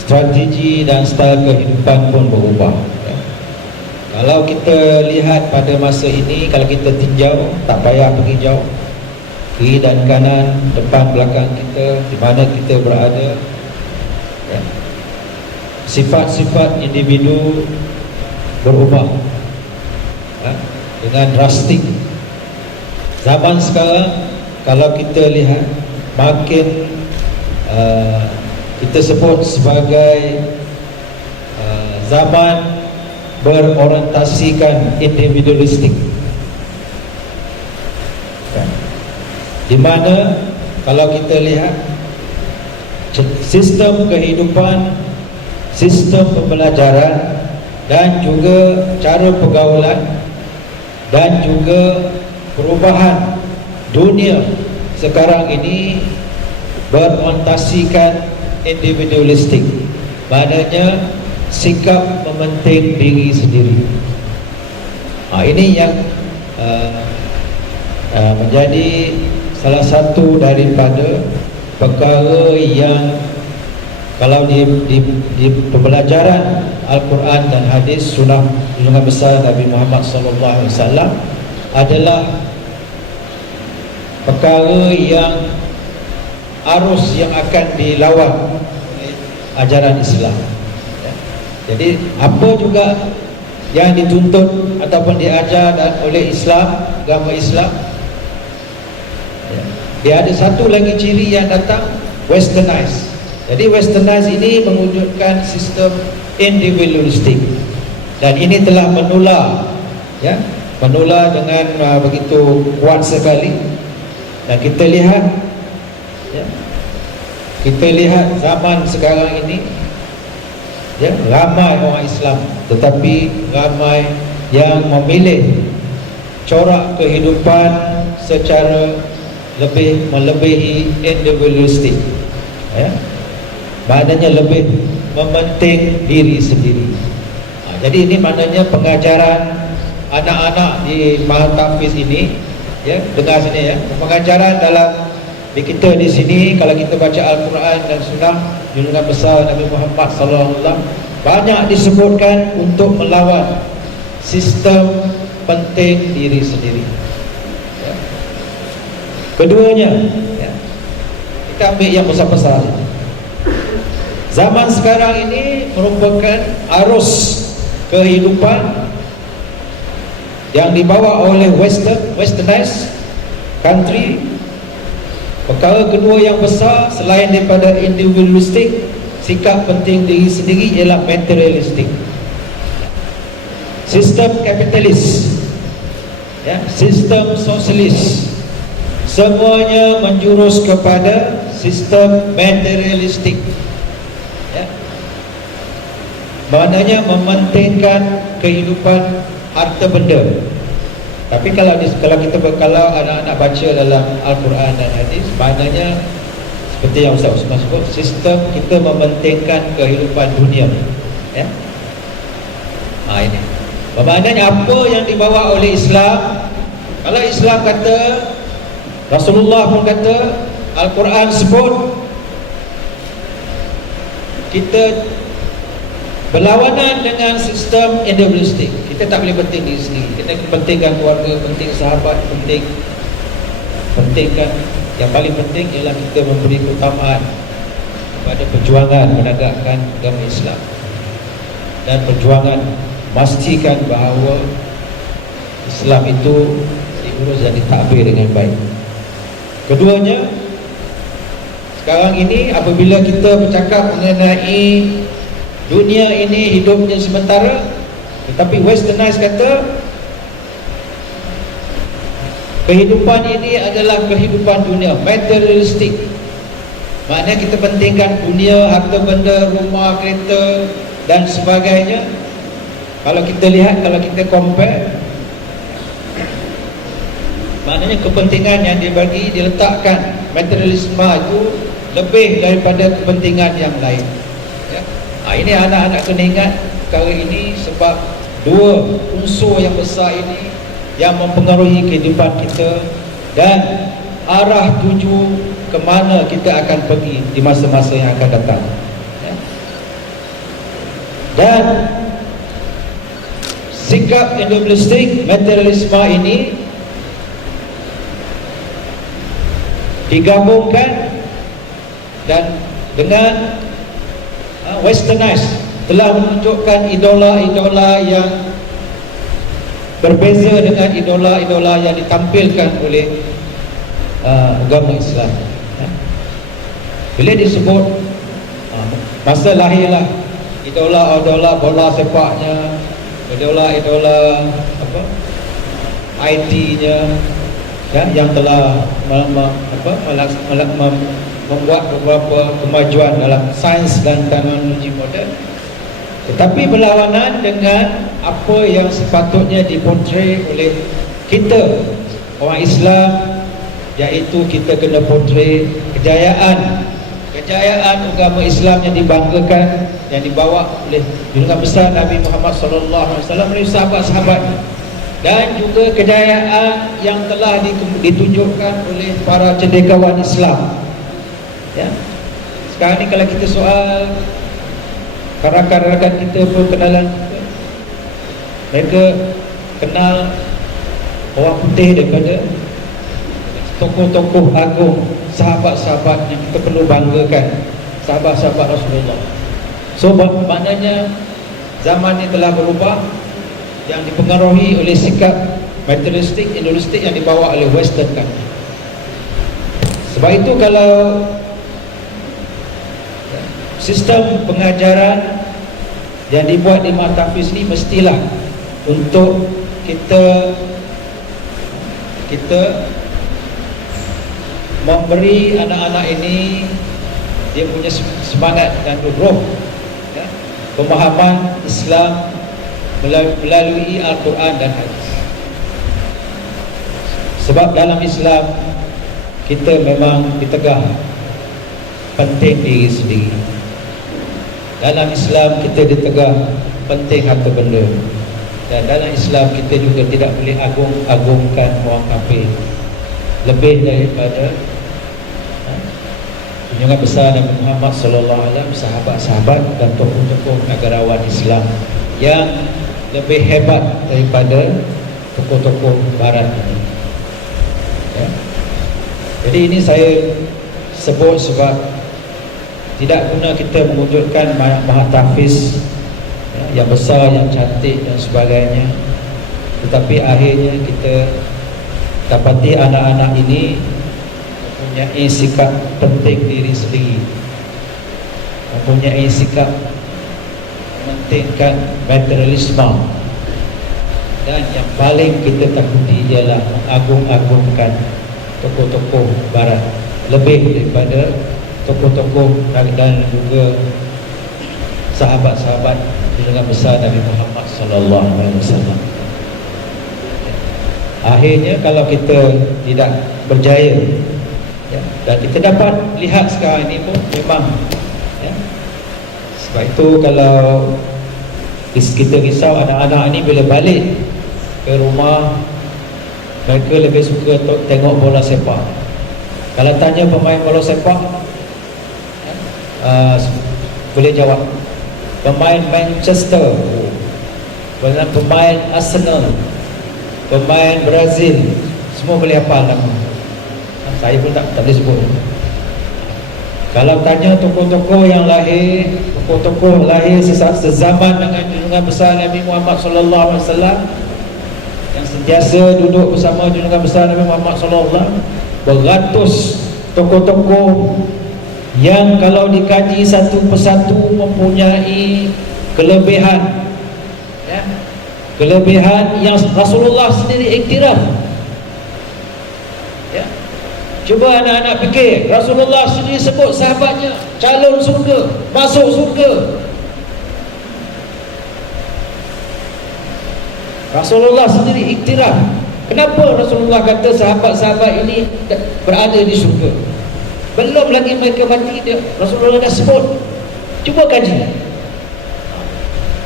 strategi dan style kehidupan pun berubah. Kalau kita lihat pada masa ini, kalau kita tinjau, tak payah pergi jauh, kiri dan kanan, depan belakang kita, di mana kita berada, ya, sifat-sifat individu berubah, ya, dengan drastik. Zaman sekarang, kalau kita lihat, makin kita sebut sebagai zaman berorientasikan individualistik, ya, di mana kalau kita lihat sistem kehidupan, sistem pembelajaran dan juga cara pergaulan dan juga perubahan dunia sekarang ini berorientasikan individualistik, maknanya sikap mementing diri sendiri. Ini yang menjadi salah satu daripada perkara yang kalau di pembelajaran Al-Quran dan hadis sunnah junjungan besar Nabi Muhammad SAW adalah perkara yang arus yang akan dilawan oleh ajaran Islam. Jadi apa juga yang dituntut ataupun diajar oleh Islam, agama Islam, dia ada satu lagi ciri yang datang, westernized. Jadi westernized ini mewujudkan sistem individualistik, dan ini telah menular, ya, menular dengan begitu kuat sekali. Dan kita lihat, ya, kita lihat zaman sekarang ini, ya, ramai orang Islam, tetapi ramai yang memilih corak kehidupan secara lebih melebihi individualistik, ya, maknanya lebih mementing diri sendiri. Jadi ini maknanya pengajaran anak-anak di Mahad Tahfiz ini, ya, dengar sini, ya, pengajaran dalam di kita di sini. Kalau kita baca Al-Quran dan Sunnah junjungan besar Nabi Muhammad SAW, banyak disebutkan untuk melawan sistem penting diri sendiri, ya. Keduanya, ya, kita ambil yang besar-besar. Zaman sekarang ini merupakan arus kehidupan yang dibawa oleh westernized country. Perkara kedua yang besar selain daripada individualistik, sikap penting diri sendiri, ialah materialistik. Sistem kapitalis, ya, sistem sosialis, semuanya menjurus kepada sistem materialistik, ya. Maknanya mementingkan kehidupan harta benda. Tapi kalau anak-anak baca dalam Al-Quran dan hadis, maknanya seperti yang Ustaz Usman sebut, sistem kita mementingkan kehidupan dunia, ya. Ini maknanya apa yang dibawa oleh Islam. Kalau Islam kata, Rasulullah pun kata, Al-Quran sebut, kita berlawanan dengan sistem individualistik. Kita tak boleh penting diri sendiri. Kita pentingkan keluarga, penting sahabat, pentingkan. Yang paling penting ialah kita memberi keutamaan pada perjuangan menegakkan agama Islam dan perjuangan memastikan bahawa Islam itu diurus dan ditadbir dengan baik. Keduanya, sekarang ini apabila kita bercakap mengenai dunia ini hidupnya sementara, tetapi westernized kata kehidupan ini adalah kehidupan dunia, materialistik. Maknanya kita pentingkan dunia, harta benda, rumah, kereta dan sebagainya. Kalau kita lihat, kalau kita compare, maknanya kepentingan yang dibagi, diletakkan materialisme itu lebih daripada kepentingan yang lain, ya. Ini anak-anak kena ingat perkara ini, sebab dua unsur yang besar ini yang mempengaruhi kehidupan kita dan arah tuju ke mana kita akan pergi di masa-masa yang akan datang, ya. Dan sikap individualistik materialisme ini digabungkan dan dengan westernized, telah menunjukkan idola-idola yang berbeza dengan idola-idola yang ditampilkan oleh agama Islam, ya. Bila disebut masa lahirlah idola-idola bola sepaknya, idola-idola IT-nya, ya, yang telah membuat beberapa kemajuan dalam sains dan teknologi moden, tetapi berlawanan dengan apa yang sepatutnya dipotret oleh kita orang Islam, iaitu kita kena potret kejayaan agama Islam yang dibanggakan, yang dibawa oleh junjungan besar Nabi Muhammad SAW oleh sahabat-sahabatnya, dan juga kejayaan yang telah ditunjukkan oleh para cendekiawan Islam, ya. Sekarang ni kalau kita soal rakan-rakan kita, perkenalan kita, mereka kenal orang putih daripada tokoh-tokoh agung, sahabat-sahabat yang kita perlu banggakan, sahabat-sahabat Rasulullah. So maknanya zaman ini telah berubah, yang dipengaruhi oleh sikap materialistik, individualistik yang dibawa oleh Western kan. Sebab itu kalau sistem pengajaran yang dibuat di Mahtafiz ni mestilah untuk kita memberi anak-anak ini dia punya semangat dan roh, ya, pemahaman Islam melalui Al-Quran dan Hadis. Sebab dalam Islam kita memang ditegah penting diri sendiri. Dalam Islam kita ditegah penting harta benda. Dan dalam Islam kita juga tidak boleh agung-agungkan orang kafir lebih daripada junjungan besar Nabi Muhammad SAW, sahabat-sahabat dan tokoh-tokoh negarawan Islam yang lebih hebat daripada tokoh-tokoh barat ini, ya. Jadi ini saya sebut sebab tidak guna kita mewujudkan Mahtafiz, ya, yang besar, yang cantik dan sebagainya, tetapi akhirnya kita dapati anak-anak ini mempunyai sikap penting diri sendiri, mempunyai sikap mementingkan materialisme, dan yang paling kita takuti ialah mengagung-agungkan tokoh-tokoh barat lebih daripada tokoh-tokoh dan juga sahabat-sahabat junjungan besar Nabi Muhammad SAW. Akhirnya kalau kita tidak berjaya, ya, dan kita dapat lihat sekarang ini pun memang, ya. Sebab itu kalau kita risau anak-anak ini bila balik ke rumah, mereka lebih suka tengok bola sepak. Kalau tanya pemain bola sepak, boleh jawab pemain Manchester, pemain Arsenal, pemain Brazil, semua boleh hafal nama. Saya pun tak boleh sebut. Kalau tanya tokoh-tokoh yang lahir, tokoh-tokoh lahir sezaman dengan junjungan besar Nabi Muhammad SAW, yang sentiasa duduk bersama junjungan besar Nabi Muhammad SAW, beratus tokoh-tokoh yang kalau dikaji satu persatu mempunyai kelebihan, ya, kelebihan yang Rasulullah sendiri iktiraf. Cuba anak-anak fikir, Rasulullah sendiri sebut sahabatnya calon surga, masuk surga. Rasulullah sendiri iktiraf. Kenapa Rasulullah kata sahabat-sahabat ini berada di surga? Belum lagi mereka mati, Rasulullah dah sebut. Cuba kaji.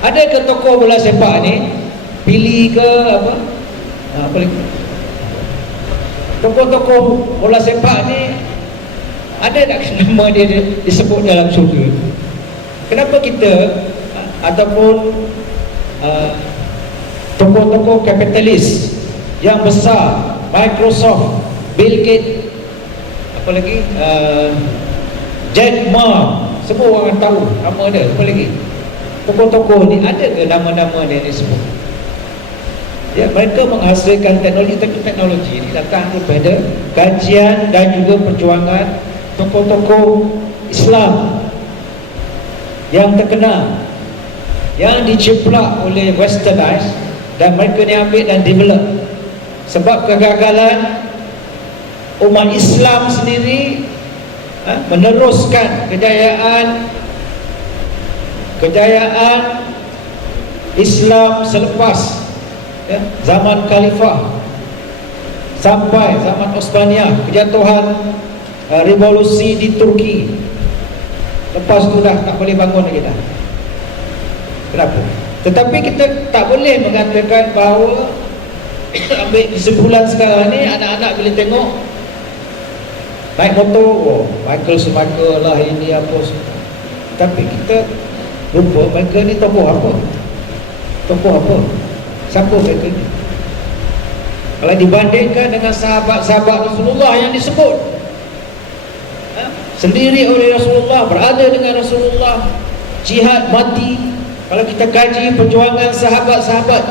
Ada ke tokoh bola sepak ni pilih ke apa? Apa lagi? Tokoh-tokoh bola sepak ni ada tak nama dia disebut dalam surga? Kenapa kita ataupun tokoh-tokoh kapitalis yang besar, Microsoft, Bill Gates, apa lagi, Jack Ma, semua orang tahu nama dia. Apa lagi? Tokoh-tokoh ni ada ke nama-nama dia disebut? Ya, mereka menghasilkan teknologi, tapi teknologi ini datang daripada kajian dan juga perjuangan tokoh-tokoh Islam yang terkenal, yang diciplak oleh westernized, dan mereka diambil dan develop. Sebab kegagalan umat Islam sendiri meneruskan kejayaan Islam selepas zaman Khalifah sampai zaman Osmaniyah, kejatuhan revolusi di Turki. Lepas tu dah tak boleh bangun lagi dah. Kenapa? Tetapi kita tak boleh mengatakan bahawa ambil kesimpulan sekarang ni, anak-anak bila tengok naik motor, oh, Michael Schumacher lah ini apa semua. Tapi kita lupa mereka ni tokoh apa? Tokoh apa? Siapa mereka ni? Kalau dibandingkan dengan sahabat-sahabat Rasulullah yang disebut sendiri oleh Rasulullah, berada dengan Rasulullah, jihad mati. Kalau kita kaji perjuangan sahabat-sahabat,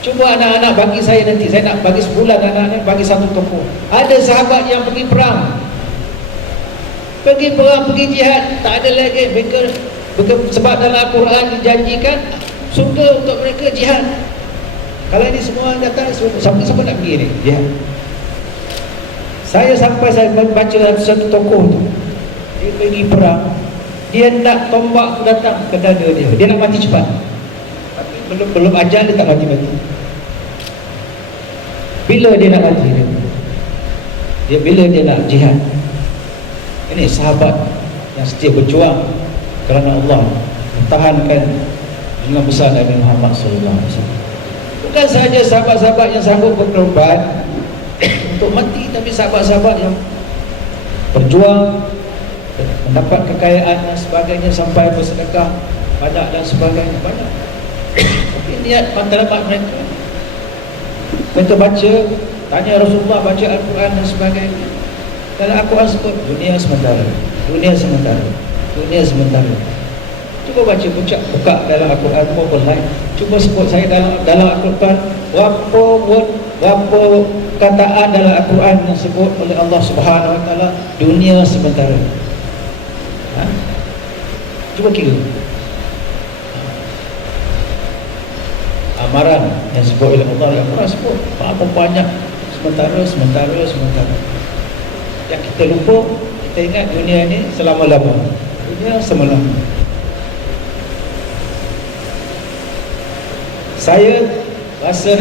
cuba anak-anak bagi saya nanti, saya nak bagi sebulan anak-anak bagi satu tokoh. Ada sahabat yang pergi perang, pergi jihad, tak ada lagi mereka, sebab dalam Al-Quran dijanjikan surga untuk mereka jihad. Kalau ini semua datang, siapa nak pergi ni jihad? Saya baca satu tokoh tu, dia pergi perang, dia nak tombak tu datang ke dada dia nak mati cepat, tapi belum ajal dia tak mati. Bila dia nak mati bila dia nak jihad. Ini sahabat yang setia berjuang kerana Allah, mempertahankan dengan besar Nabi Muhammad sallallahu alaihi wasallam. Bukan sahaja sahabat-sahabat yang sanggup berkorban untuk mati, tapi sahabat-sahabat yang berjuang, mendapat kekayaan dan sebagainya, sampai bersedekah banyak dan sebagainya, banyak. Tapi niat matlamat mereka, mereka baca, tanya Rasulullah, baca Al-Quran dan sebagainya. Dalam Al-Quran sebut dunia sementara, dunia sementara, dunia sementara. Cuba baca, buka dalam Al-Quran maupun lain. Cuba sebut saya dalam Al-Quran berapa kataan dalam Al-Quran yang sebut oleh Allah Subhanahu Wa Taala dunia sementara. Cuba kira amaran yang sebut oleh Allah yang Quran sebut berapa banyak sementara. Yang kita lupa, kita ingat dunia ni selama-lama, dunia selama-lama. Saya rasa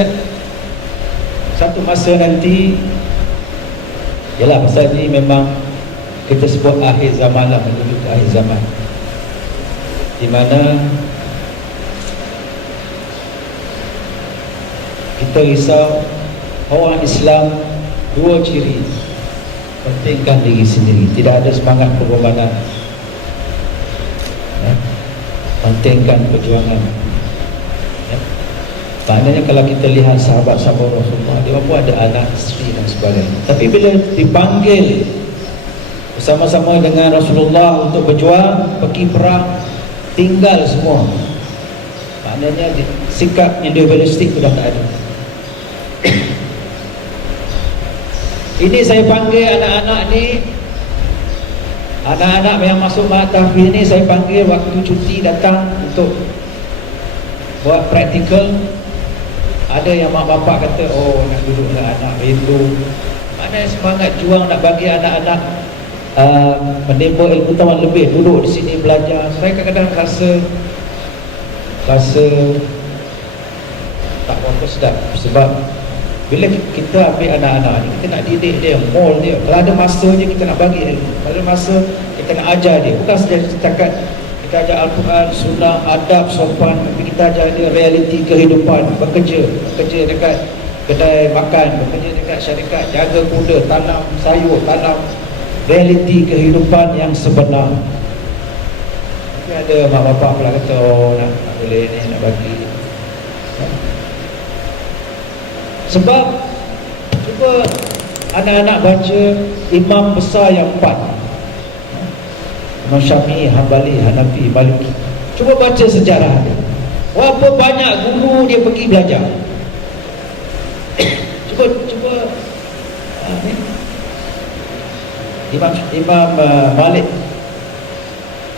satu masa nanti, yalah, pasal ni memang kita sebut akhir zaman lah, menuju ke akhir zaman, di mana kita risau orang Islam dua ciri: pentingkan diri sendiri, tidak ada semangat pengorbanan, pentingkan perjuangan. Maknanya kalau kita lihat sahabat-sahabat Rasulullah, dia pun ada anak, isteri dan sebagainya, tapi bila dipanggil bersama-sama dengan Rasulullah untuk berjuang, pergi perang, tinggal semua. Maknanya sikap individualistik sudah tak ada. Ini saya panggil anak-anak ni, anak-anak yang masuk Mahat Tahfiz ni, saya panggil waktu cuti datang untuk buat praktikal. Ada yang mak bapak kata, oh nak duduk dengan anak rindu, Mana semangat juang nak bagi anak-anak menimba ilmu tawan lebih, duduk di sini belajar. Saya kadang-kadang rasa tak berapa sedap. Sebab bila kita ambil anak-anak ni, kita nak didik dia, mold dia. Kalau ada masa je kita nak bagi ilmu, kalau ada masa kita nak ajar dia. Bukan saja setakat kita ajar Al-Quran, sunnah, adab, sopan, tapi kita ajar dia realiti kehidupan. Bekerja dekat kedai makan, bekerja dekat syarikat, jaga kuda, tanam sayur, tanam realiti kehidupan yang sebenar. Tapi ada mak bapak pula kata, oh nak boleh ni, nak bagi. Sebab cuba anak-anak baca imam besar yang 4, Imam Syafi'i, Hambali, Hanafi, Maliki. Cuba baca sejarah dia. Berapa banyak guru dia pergi belajar. Cuba ni Imam Malik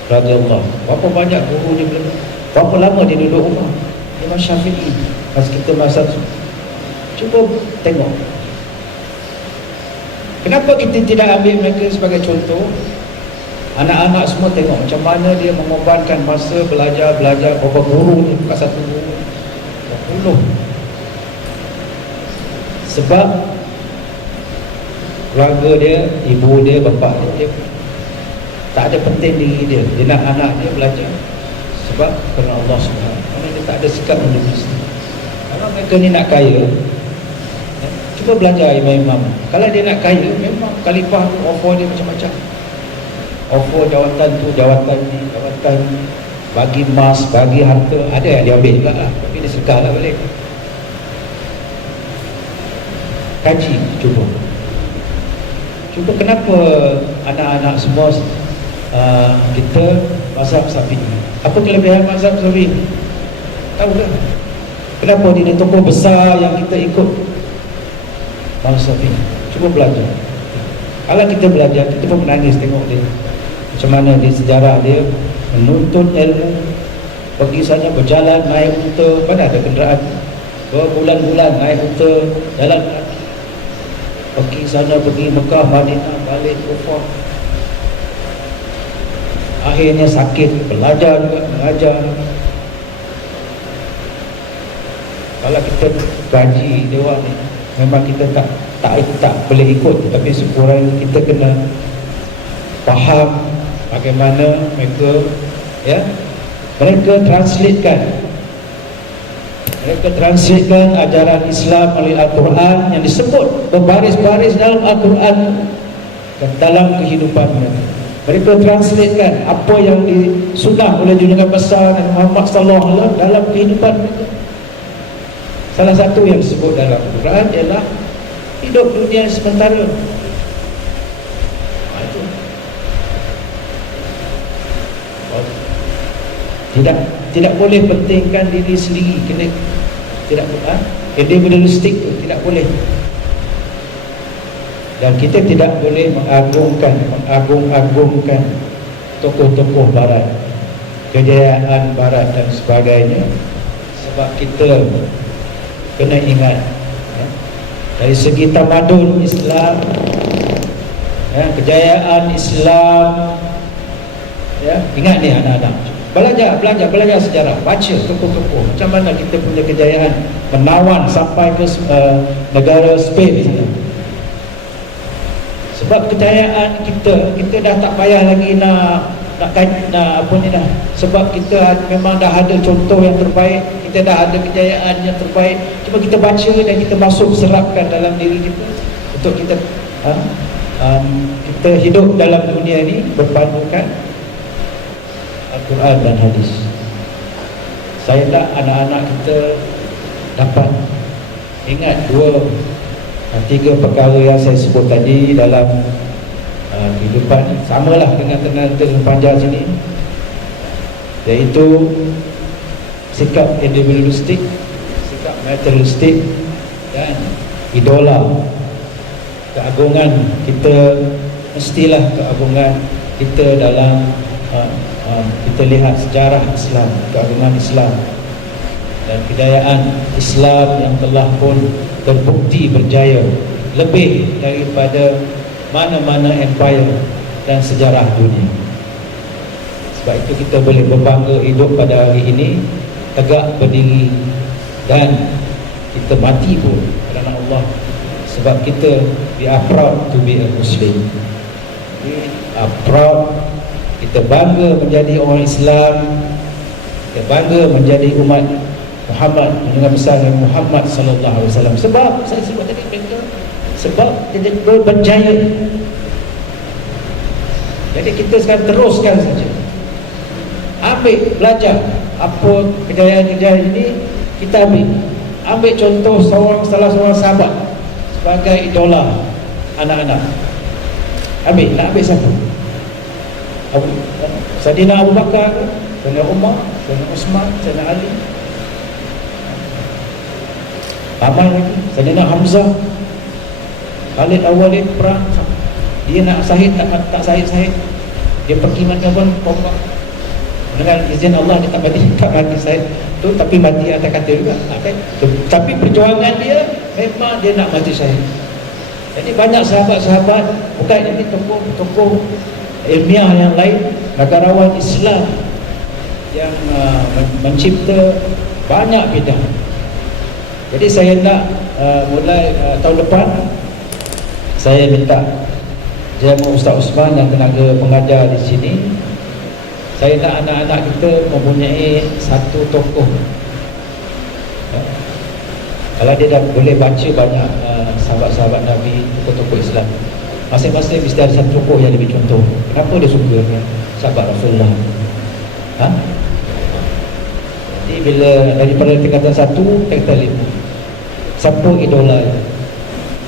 radhiyallahu, berapa banyak guru dia belajar, berapa lama dia duduk rumah. Imam Syafi'i, masa cuba tengok. Kenapa kita tidak ambil mereka sebagai contoh? Anak-anak semua tengok macam mana dia mengorbankan masa belajar berapa guru ni, bukan satu guru, 20. Sebab keluarga dia, ibu dia, bapa dia tak ada penting diri dia. Dia nak anak dia belajar sebab kerana Allah SWT. Dia tak ada sikap individu. Kalau mereka ni nak kaya, cuba belajar imam-imam. Kalau dia nak kaya, memang khalifah tu offer dia macam-macam. Offer jawatan tu, jawatan ni, jawatan ni, bagi emas, bagi harta. Ada yang dia ambil juga lah, tapi dia sedekah lah balik. Kaji, cuba kenapa anak-anak semua kita mazhab Syafi'i. Apa kelebihan mazhab Syafi'i? Tahu tak? Kenapa dia tokoh besar yang kita ikut mazhab Syafi'i? Cuba belajar. Kalau kita belajar, kita pun menangis tengok dia macam mana di sejarah dia menuntut ilmu, pergi saja berjalan naik unta, mana ada kenderaan, berbulan-bulan naik unta, jalan pergi sana, pergi Mekah, Madinah, balik Kufah. Akhirnya sakit, belajar juga, mengajar. Kalau kita gaji dewan ni, memang kita tak boleh ikut, tetapi sekurang kita kena faham bagaimana mereka translatekan ajaran Islam melalui Al-Quran yang disebut berbaris-baris dalam Al-Quran dan dalam kehidupan mereka. Mereka translatekan apa yang disunnah oleh junjungan besar Muhammad sallallahu alaihi wasallam dalam kehidupan mereka. Salah satu yang disebut dalam Al-Quran ialah hidup dunia sementara. Tidak boleh pentingkan diri sendiri, individualistik tu tidak boleh. Dan kita tidak boleh mengagung-agungkan tokoh-tokoh barat, kejayaan barat dan sebagainya. Sebab kita kena ingat dari segi tamadun Islam, kejayaan Islam, ingat ni anak-anak, belajar sejarah, baca tokoh-tokoh macam mana kita punya kejayaan menawan sampai ke negara Spain sana. Sebab kejayaan kita dah tak payah lagi nak apa ni dah. Sebab kita memang dah ada contoh yang terbaik, kita dah ada kejayaan yang terbaik. Cuma kita baca dan kita masuk serapkan dalam diri kita untuk kita kita hidup dalam dunia ni berpandukan Al-Quran dan hadis. Saya nak anak-anak kita dapat ingat 3 perkara yang saya sebut tadi dalam kehidupan. Samalah dengan tenang panjang sini, iaitu sikap individualistik, sikap materialistik dan idola. Keagungan kita mestilah keagungan kita dalam kita lihat sejarah Islam, keagungan Islam dan kejayaan Islam yang telah pun terbukti berjaya lebih daripada mana-mana empire dan sejarah dunia. Sebab itu kita boleh berbangga hidup pada hari ini, tegak berdiri, dan kita mati pun kerana Allah. Sebab kita, we are proud to be a Muslim. We are proud, kita bangga menjadi orang Islam, kita bangga menjadi umat Muhammad, dengan besar Muhammad sallallahu alaihi wasallam. Sebab saya sebut tadi mereka, sebab dia berjaya. Jadi kita sekarang teruskan saja, ambil belajar apa kejayaan-kejayaan ini, kita ambil contoh salah seorang sahabat sebagai idola anak-anak. Nak ambil siapa? Sayyidina Abu Bakar, Sayyidina Umar, Sayyidina Osman, Sayyidina Ali, ramai lagi, Sayyidina Hamzah, Khalid Awalid perang, dia nak sahid tak sahid, dia pergi mana pun kompak dengan izin Allah, dia tak mati sahid tu, tapi mati atas kata juga, okay? Tapi perjuangan dia memang dia nak mati sahid. Jadi banyak sahabat-sahabat, bukan ini tokoh ilmiah yang lain, negarawan Islam yang mencipta banyak bidang. Jadi saya nak mulai tahun depan, saya minta Jamu Ustaz Osman yang tenaga pengajar di sini, saya nak anak-anak kita mempunyai satu tokoh. Kalau dia dah boleh baca banyak sahabat-sahabat Nabi, tokoh-tokoh Islam, masing-masing mesti ada satu tokoh yang lebih contoh. Kenapa dia suka sahabat Rasulullah? Jadi bila daripada tingkatan 1, tingkatan 5, siapa idola?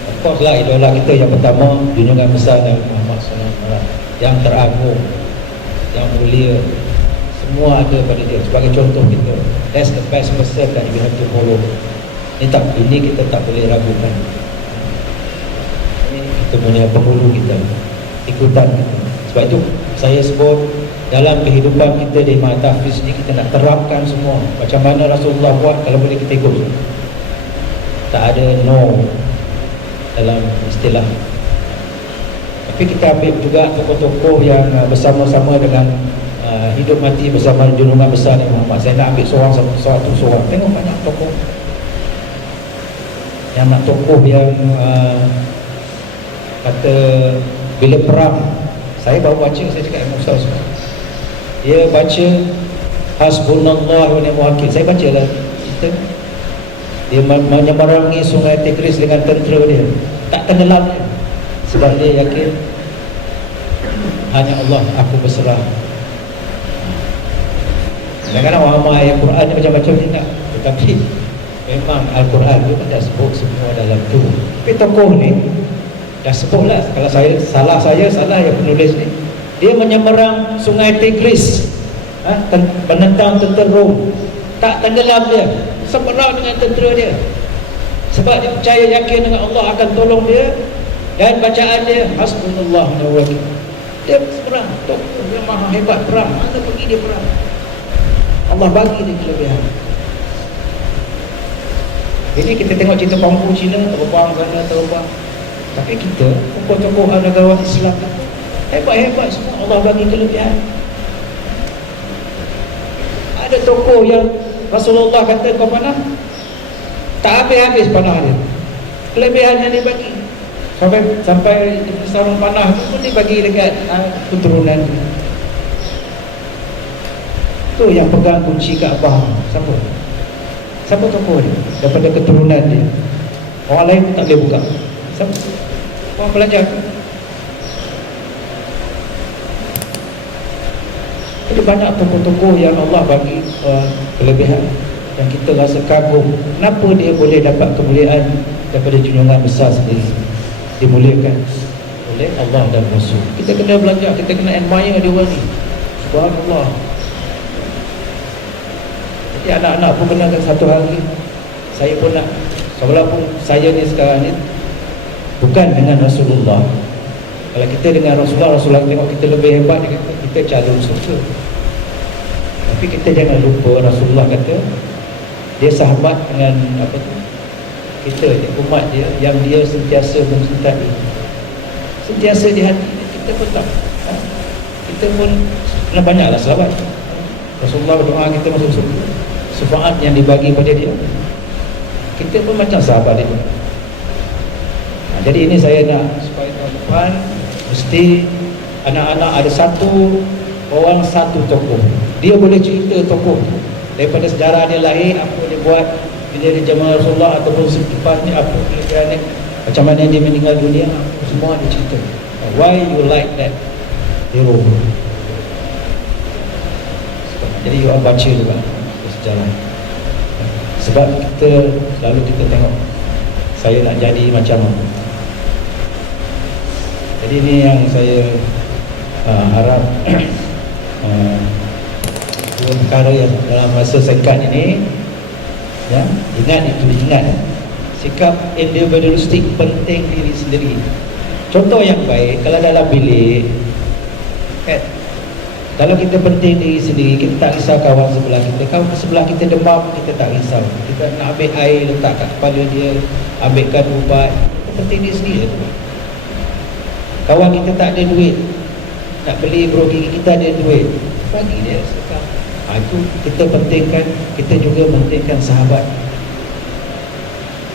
Of course lah, idola kita yang pertama, junjungan besar Nabi Muhammad SAW, yang teragung, yang mulia, semua ada pada dia sebagai contoh kita. That's the best person that we have to follow. Ini kita tak boleh ragukan. Ini kita punya penghulu kita, ikutan kita. Sebab itu saya sebut, dalam kehidupan kita di Ma'at Tahfiz ni, kita nak terapkan semua macam mana Rasulullah buat. Kalau boleh kita ikut, tak ada no dalam istilah. Tapi kita ambil juga tokoh-tokoh yang bersama-sama dengan hidup mati bersama junjungan besar Nabi Muhammad. Saya nak ambil seorang. Tengok banyak tokoh yang nak tokoh yang kata bila perang. Saya baru baca, saya cakap dengan Ustaz, dia baca Hasbunallah wa ni'mal wakil. Saya baca lah kita, dia menyeberangi sungai Tigris dengan tentera dia, tak tenggelam dia, sebab dia yakin hanya Allah aku berserah. Kadang-kadang orang amal ayat Quran ni macam-macam ni tak, tetapi memang Al-Quran tu kan dah sebut semua dalam tu. Tapi tokoh ni dah sebut lah. Kalau saya salah yang penulis ni, dia menyeberang sungai Tigris, menentang tentera Rom, tak tenggelam dia, seberang dengan tentera dia, sebab dia percaya yakin dengan Allah akan tolong dia, dan bacaan dia Hasbunallah wa ni'mal wakil. Dia seberang, tokoh yang maha hebat perang, mana pergi dia perang, Allah bagi dia kelebihan. Jadi kita tengok cerita Kongfu Cina, terbang sana terbang, tapi kita tokoh-tokoh negarawan Islam hebat-hebat semua, Allah bagi kelebihan. Ada tokoh yang Rasulullah kata kau panah, tak habis-habis panah dia, kelebihan yang dia bagi, sampai sarung panah tu pun dia bagi dekat keturunan dia. Tu yang pegang kunci Kaabah. Siapa tokoh dia? Daripada keturunan dia, orang lain tak boleh buka. Siapa? Orang belajar. Ada banyak tokoh-tokoh yang Allah bagi kelebihan yang kita rasa kagum. Kenapa dia boleh dapat kemuliaan daripada junjungan besar sendiri, dimuliakan oleh Allah dan Rasul. Kita kena belajar, kita kena admire dia orang ni. Subhanallah. Jadi anak-anak pun kena satu hari, saya pun nak, walaupun saya ni sekarang ni bukan dengan Rasulullah. Kalau kita dengan Rasulullah tengok kita lebih hebat, dia kata kita calon surga. Tapi kita jangan lupa Rasulullah kata dia sahabat dengan apa tu, kita ni, umat dia, yang dia sentiasa mencintai, sentiasa di hati kita pun tak, kita pun kena banyaklah selawat. Rasulullah berdoa kita masuk surga, syafaat yang dibagi pada dia, kita pun macam sahabat dia. Jadi ini saya nak supaya tahun depan mesti anak-anak ada satu orang, satu tokoh, dia boleh cerita tokoh tu daripada sejarah dia lahir, apa dia buat bila dia zaman Rasulullah, ataupun sekitarnya, apa kelebihan dia, macam mana dia meninggal dunia, semua dia cerita. Why you like that hero? Jadi you baca juga sejarah. Sebab kita selalu kita tengok saya nak jadi macam mana. Jadi ini yang saya harap dua perkara yang dalam masa singkat ini, ya, ingat sikap individualistik, penting diri sendiri. Contoh yang baik, kalau dalam bilik kan, kalau kita penting diri sendiri, kita tak risau kawan sebelah kita. Kawan sebelah kita demam, kita tak risau, kita nak ambil air letak kat kepala dia, ambilkan ubat, kita penting diri sendiri. Kawan kita tak ada duit nak beli brogi, kita ada duit, bagi dia sedekah. Itu kita pentingkan, kita juga pentingkan sahabat.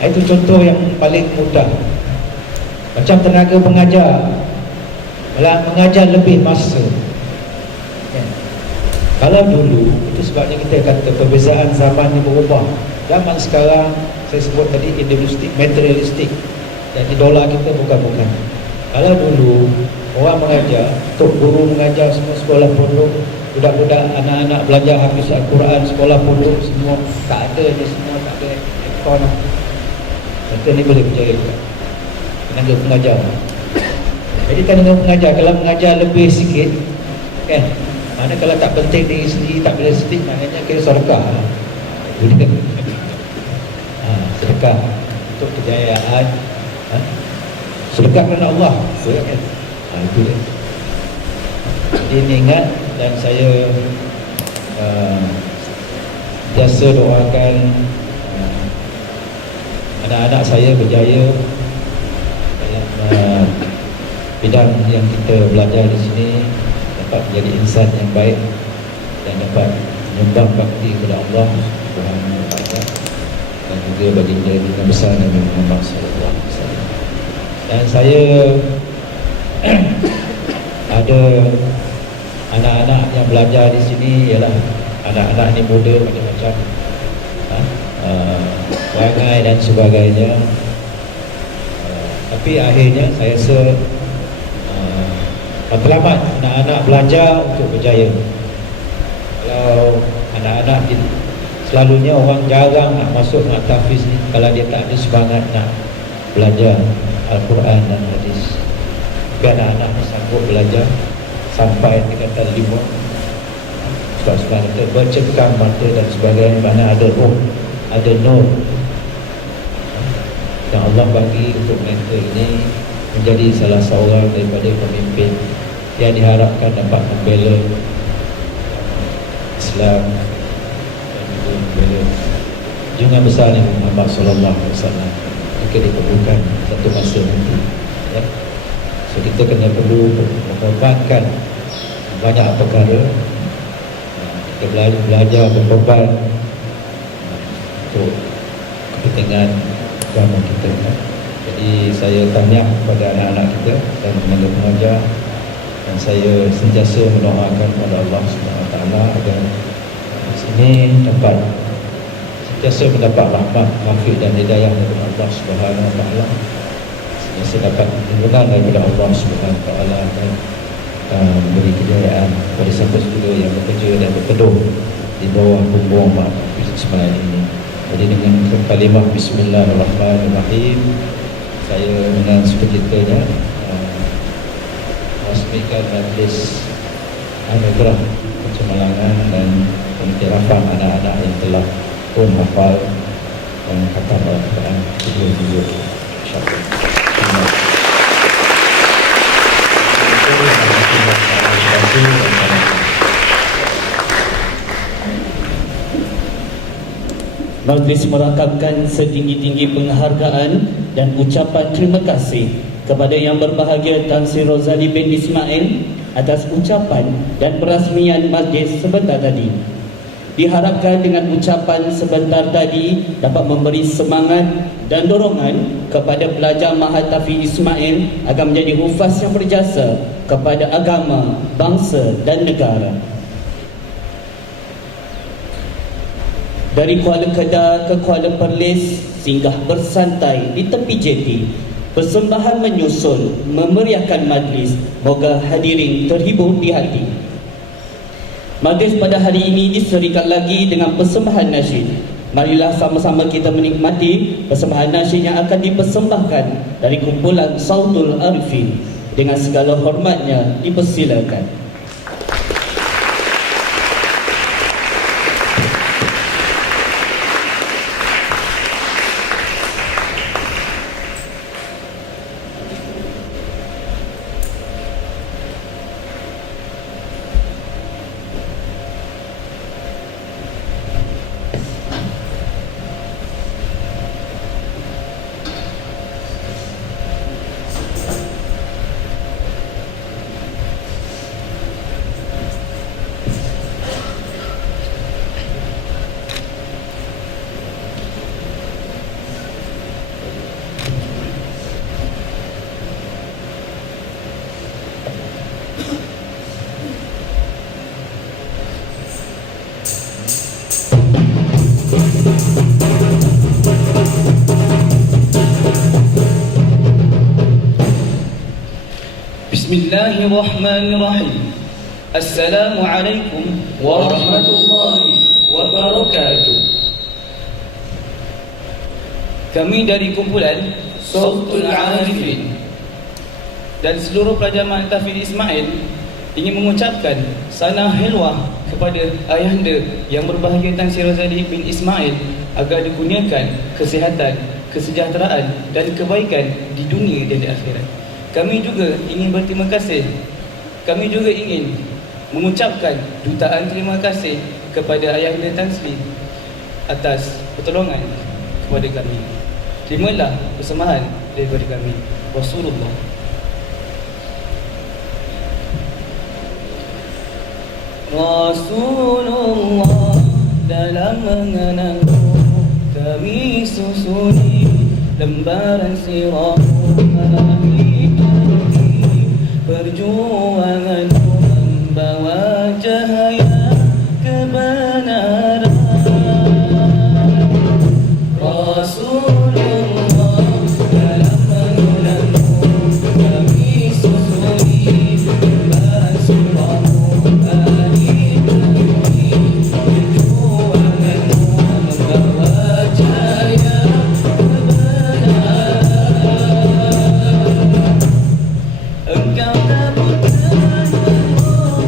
Itu contoh yang paling mudah. Macam tenaga pengajar, mengajar lebih masa. Kalau dulu, itu sebabnya kita kata perbezaan zaman ni berubah. Zaman sekarang saya sebut tadi individualistik, materialistik, dan idola kita bukan. Kalau dulu orang mengajar, tok guru mengajar semua sekolah pondok, budak-budak, anak-anak belajar hafiz Al-Quran, sekolah pondok semua, tak ada je, semua tak ada ekon. Maka ni boleh percaya juga tenaga pengajar. Jadi tenaga pengajar, kalau mengajar lebih sikit kan, mana kalau tak penting diri sendiri, tak boleh sedih, maknanya kira sedekah. Sedekah untuk kejayaan, sedekah kerana Allah, betul kan? Itu dia. Jadi ini ingat, dan saya biasa doakan anak-anak saya berjaya dalam bidang yang kita belajar di sini, dapat menjadi insan yang baik dan dapat menyumbang bakti kepada Allah Subhanahu wa taala, dan juga baginda yang besar Nabi Muhammad sallallahu alaihi wasallam. Dan saya ada anak-anak yang belajar di sini, ialah anak-anak ni muda macam-macam, perangai dan sebagainya, tapi akhirnya saya rasa matlamat anak-anak belajar untuk berjaya. Kalau anak-anak selalunya orang jarang nak masuk nak tahfiz ni kalau dia tak ada semangat nak belajar Al-Quran dan hadis. Tapi anak-anak sanggup belajar sampai tingkatan 5. Sebab kata bercekam mata dan sebagainya, mana ada roh, ada nur yang Allah bagi untuk mereka ini menjadi salah seorang daripada pemimpin yang diharapkan dapat membela Islam dan juga membela junjungan besar Nabi Muhammad sallallahu alaihi wasallam jika diperlukan satu masa nanti, ya. So kita kena perlu mengorbankan banyak perkara. Kita belajar berkorban untuk kepentingan agama kita. Jadi saya tanya kepada anak-anak kita dan tenaga pengajar, dan saya sentiasa mendoakan kepada Allah Subhanahu Wa Taala agar di sini dapat sentiasa mendapat rahmat, taufik dan hidayah daripada Allah Subhanahu Wa Taala, sentiasa dapat perlindungan daripada Allah Subhanahu Wa Taala, dan memberi kejayaan kepada siapa sahaja yang bekerja dan berteduh di bawah punggung Mak Ismail ini. Jadi dengan kalimah Bismillahirrahmanirrahim, saya dengan sukacitanya meresmikan majlis anugerah kecemerlangan dan pengiktirafan anak-anak yang telah pun hafal dan khatam Al-Quran video-video. InsyaAllah. Majlis merakamkan setinggi-tinggi penghargaan dan ucapan terima kasih kepada Yang Berbahagia Tan Sri Rozali bin Ismail atas ucapan dan perasmian majlis sebentar tadi. Diharapkan dengan ucapan sebentar tadi dapat memberi semangat dan dorongan kepada pelajar Mahat Tafiz Ismail agar menjadi hufaz yang berjasa kepada agama, bangsa dan negara. Dari Kuala Kedah ke Kuala Perlis, singgah bersantai di tepi jeti. Persembahan menyusul memeriahkan majlis. Moga hadirin terhibur di hati. Majlis pada hari ini diserikan lagi dengan persembahan nasyid. Marilah sama-sama kita menikmati persembahan nasyid yang akan dipersembahkan dari kumpulan Sautul Arifin. Dengan segala hormatnya dipersilakan. Bismillahirrahmanirrahim. Assalamualaikum warahmatullahi wabarakatuh. Kami dari kumpulan Sautul Arifin dan seluruh pelajar Mahat Tafiz Ismail ingin mengucapkan sana hilwah kepada ayahanda Yang Berbahagia Tan Sri Rozali bin Ismail agar dikurniakan kesihatan, kesejahteraan dan kebaikan di dunia dan di akhirat. Kami juga ingin berterima kasih. Kami juga ingin mengucapkan jutaan terima kasih kepada ayahanda Tan Sri atas pertolongan kepada kami. Terimalah persembahan daripada kami. Rasulullah. Rasulullah dalam mengenangmu kami susuni lembaran sirahmu perjuanganmu membawa cahaya kebenaran. Rasulullah dalam mengenangmu kami susuni lembaran sirahmu perjuanganmu membawa cahaya kebenaran. Engkau tak bukan untuk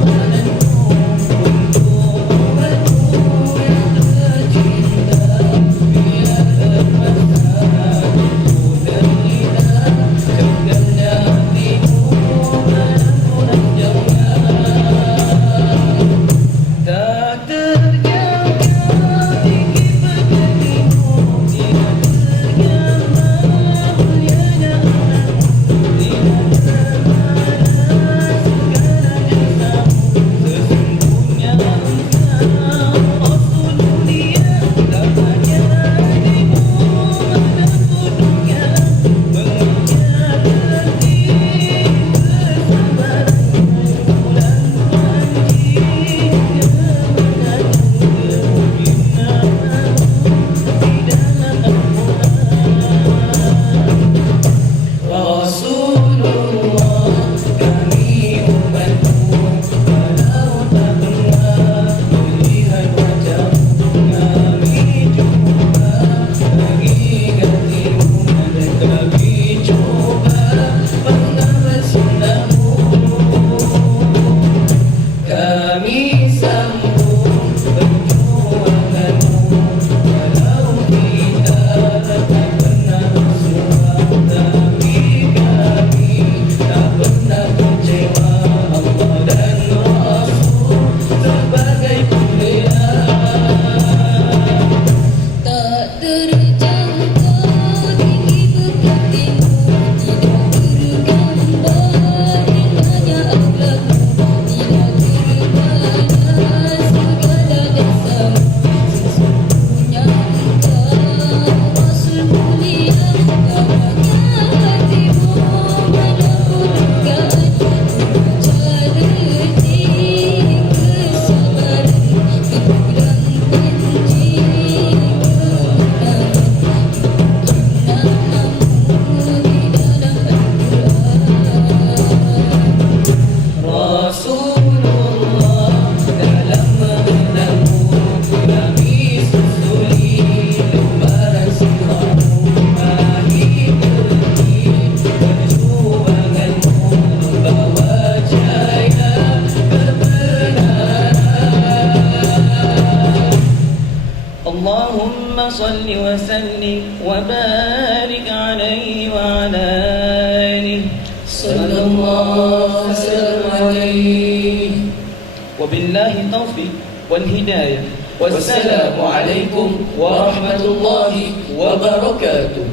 اللهم صل وسلم وبارك عليه وعلى آله صلى الله وسلم عليه. وبالله التوفيق والهداية والسلام عليكم ورحمة الله وبركاته.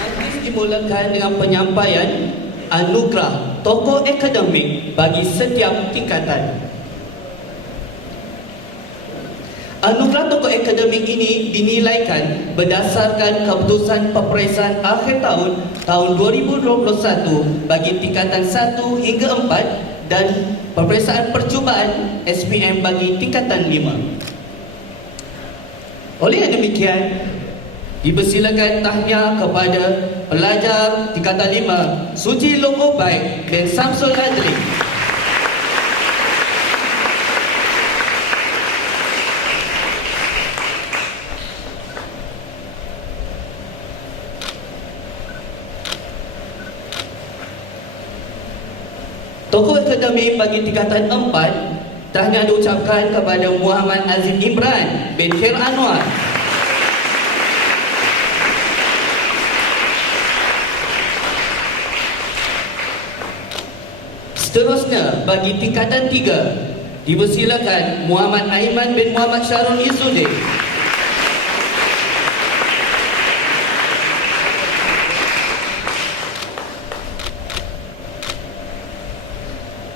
Majlis dimulakan dengan penyampaian anugerah tokoh akademik bagi setiap tingkatan. Anugerah tokoh akademik ini dinilaikan berdasarkan keputusan peperiksaan akhir tahun 2021 bagi tingkatan 1 hingga 4 dan peperiksaan percubaan SPM bagi tingkatan 5. Oleh yang demikian, dipersilakan tahniah kepada pelajar tingkatan 5 Suci Logo Baik dan Samsul Adli. Tokoh akademik bagi tingkatan 4 tahniah diucapkan kepada Muhammad Azim Imran bin Khair Anwar. Seterusnya bagi tingkatan 3 dipersilakan Muhammad Aiman bin Muhammad Syarul Izzuddin.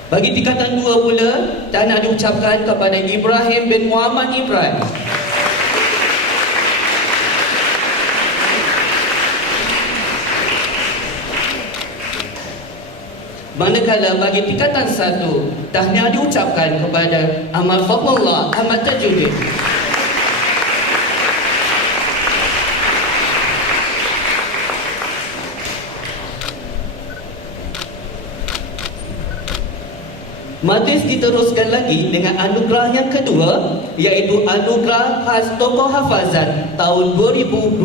Bagi tingkatan 2 pula, tahniah diucapkan kepada Ibrahim bin Muhammad Ibrahim. Manakala bagi tingkatan 1, tahniah diucapkan kepada Ahmad Fadlullah Ahmad Tajuddin. Majlis diteruskan lagi dengan anugerah yang kedua, iaitu anugerah khas tokoh hafazan tahun 2021.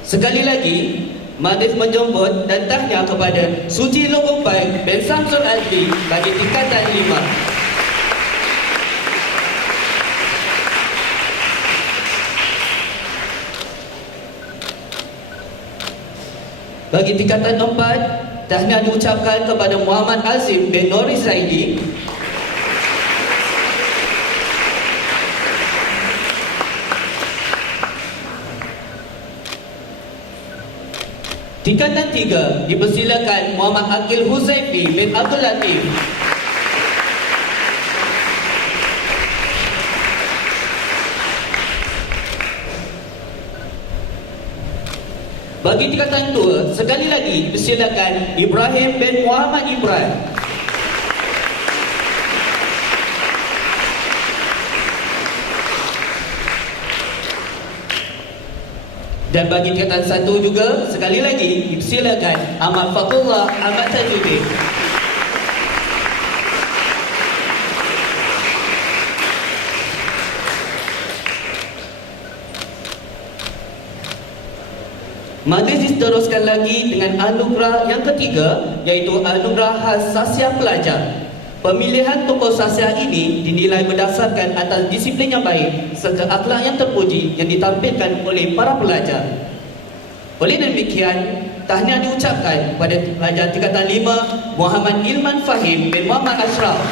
Sekali lagi, majlis menjemput dan tahniah kepada Suci Logo Baik bin Samsul Adli bagi tingkatan 5. Bagi tingkatan 4, tahniah diucapkan kepada Muhammad Azim bin Nuri Zaidi. Tingkatan 3 dipersilakan Muhammad Akil Huzaifi bin Abdul Latif. Bagi tingkatan 2, sekali lagi persilakan Ibrahim bin Muhammad Ibrahim. Dan bagi tingkatan 1 juga, sekali lagi dipersilakan Ahmad Fadlullah Ahmad Tajuddin. Majlis diteruskan lagi dengan anugerah yang ketiga, iaitu anugerah khas Sasya Pelajar. Pemilihan tokoh Sasya ini dinilai berdasarkan atas disiplin yang baik serta akhlak yang terpuji yang ditampilkan oleh para pelajar. Oleh demikian, tahniah diucapkan kepada pelajar tingkatan 5 Muhammad Ilman Fahim bin Muhammad Ashraf.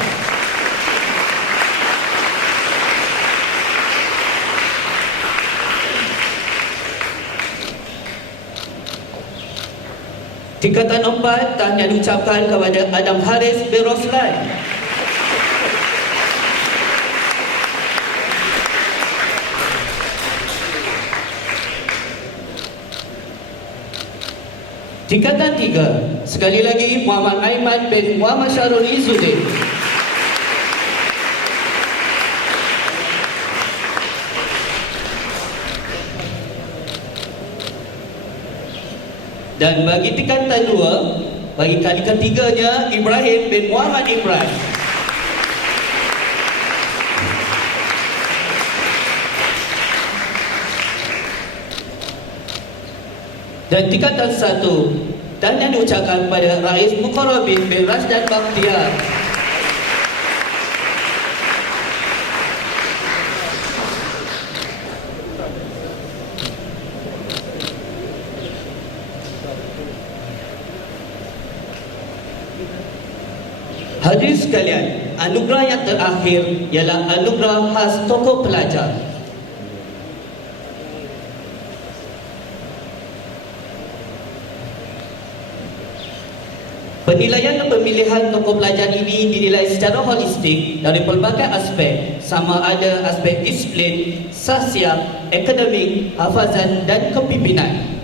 Tingkatan 4, tahniah diucapkan kepada Adam Haris bin Roslan. Tingkatan 3, sekali lagi Muhammad Aiman bin Muhammad Syarul Izzuddin. Dan bagi tingkatan 2, bagi kali ketiganya Ibrahim bin Muhammad Ibrahim. Dan tingkatan 1, dan yang diucapkan kepada Rais Muqarrabin bin Rasdan Bakhtiar. Hadirin sekalian, anugerah yang terakhir ialah anugerah khas tokoh pelajar. Penilaian dan pemilihan tokoh pelajar ini dinilai secara holistik dari pelbagai aspek, sama ada aspek disiplin, sahsiah, akademik, hafazan dan kepimpinan.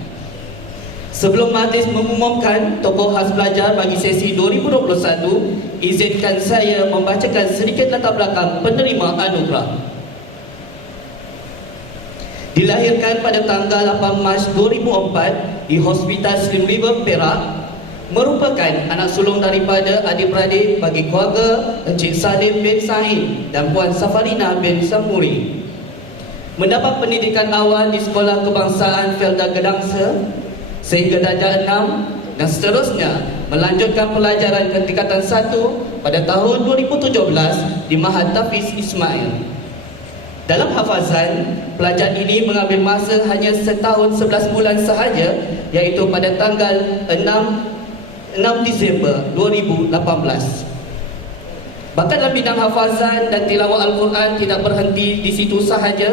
Sebelum majlis mengumumkan tokoh khas pelajar bagi sesi 2021, izinkan saya membacakan sedikit latar belakang penerima anugerah. Dilahirkan pada tanggal 8 Mac 2004 di Hospital Slim River, Perak, merupakan anak sulung daripada adik-beradik bagi keluarga Encik Salim bin Said dan Puan Safarina bin Samuri. Mendapat pendidikan awal di Sekolah Kebangsaan Felda Gedangsa sehingga darjah 6 dan seterusnya melanjutkan pelajaran ke tingkatan 1 pada tahun 2017 di Mahat Tafiz Ismail. Dalam hafazan, pelajar ini mengambil masa hanya setahun 11 bulan sahaja, iaitu pada tanggal 6 Disember 2018. Bahkan dalam bidang hafazan dan tilawah Al-Quran tidak berhenti di situ sahaja.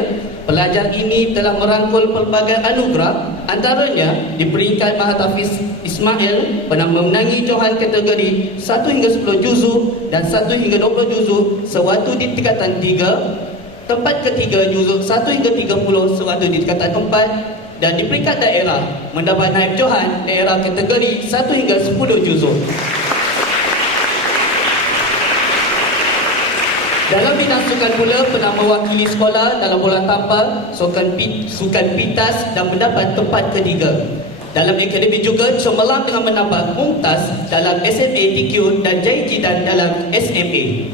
Pelajar ini telah merangkul pelbagai anugerah, antaranya di peringkat Mahat Tafiz Ismail pernah memenangi johan kategori 1 hingga 10 juzuk dan 1 hingga 20 juzuk sewaktu di tingkatan 3, tempat ketiga juzuk 1 hingga 30 sewaktu di tingkatan 4, dan di peringkat daerah mendapat naib johan daerah kategori 1 hingga 10 juzuk. Dalam bidang sukan pula pernah mewakili sekolah dalam bola tampar, sukan pitas dan mendapat tempat ketiga. Dalam akademik juga cemerlang dengan mendapat mumtaz dalam SMA TQ dan jaijidan dalam SMA.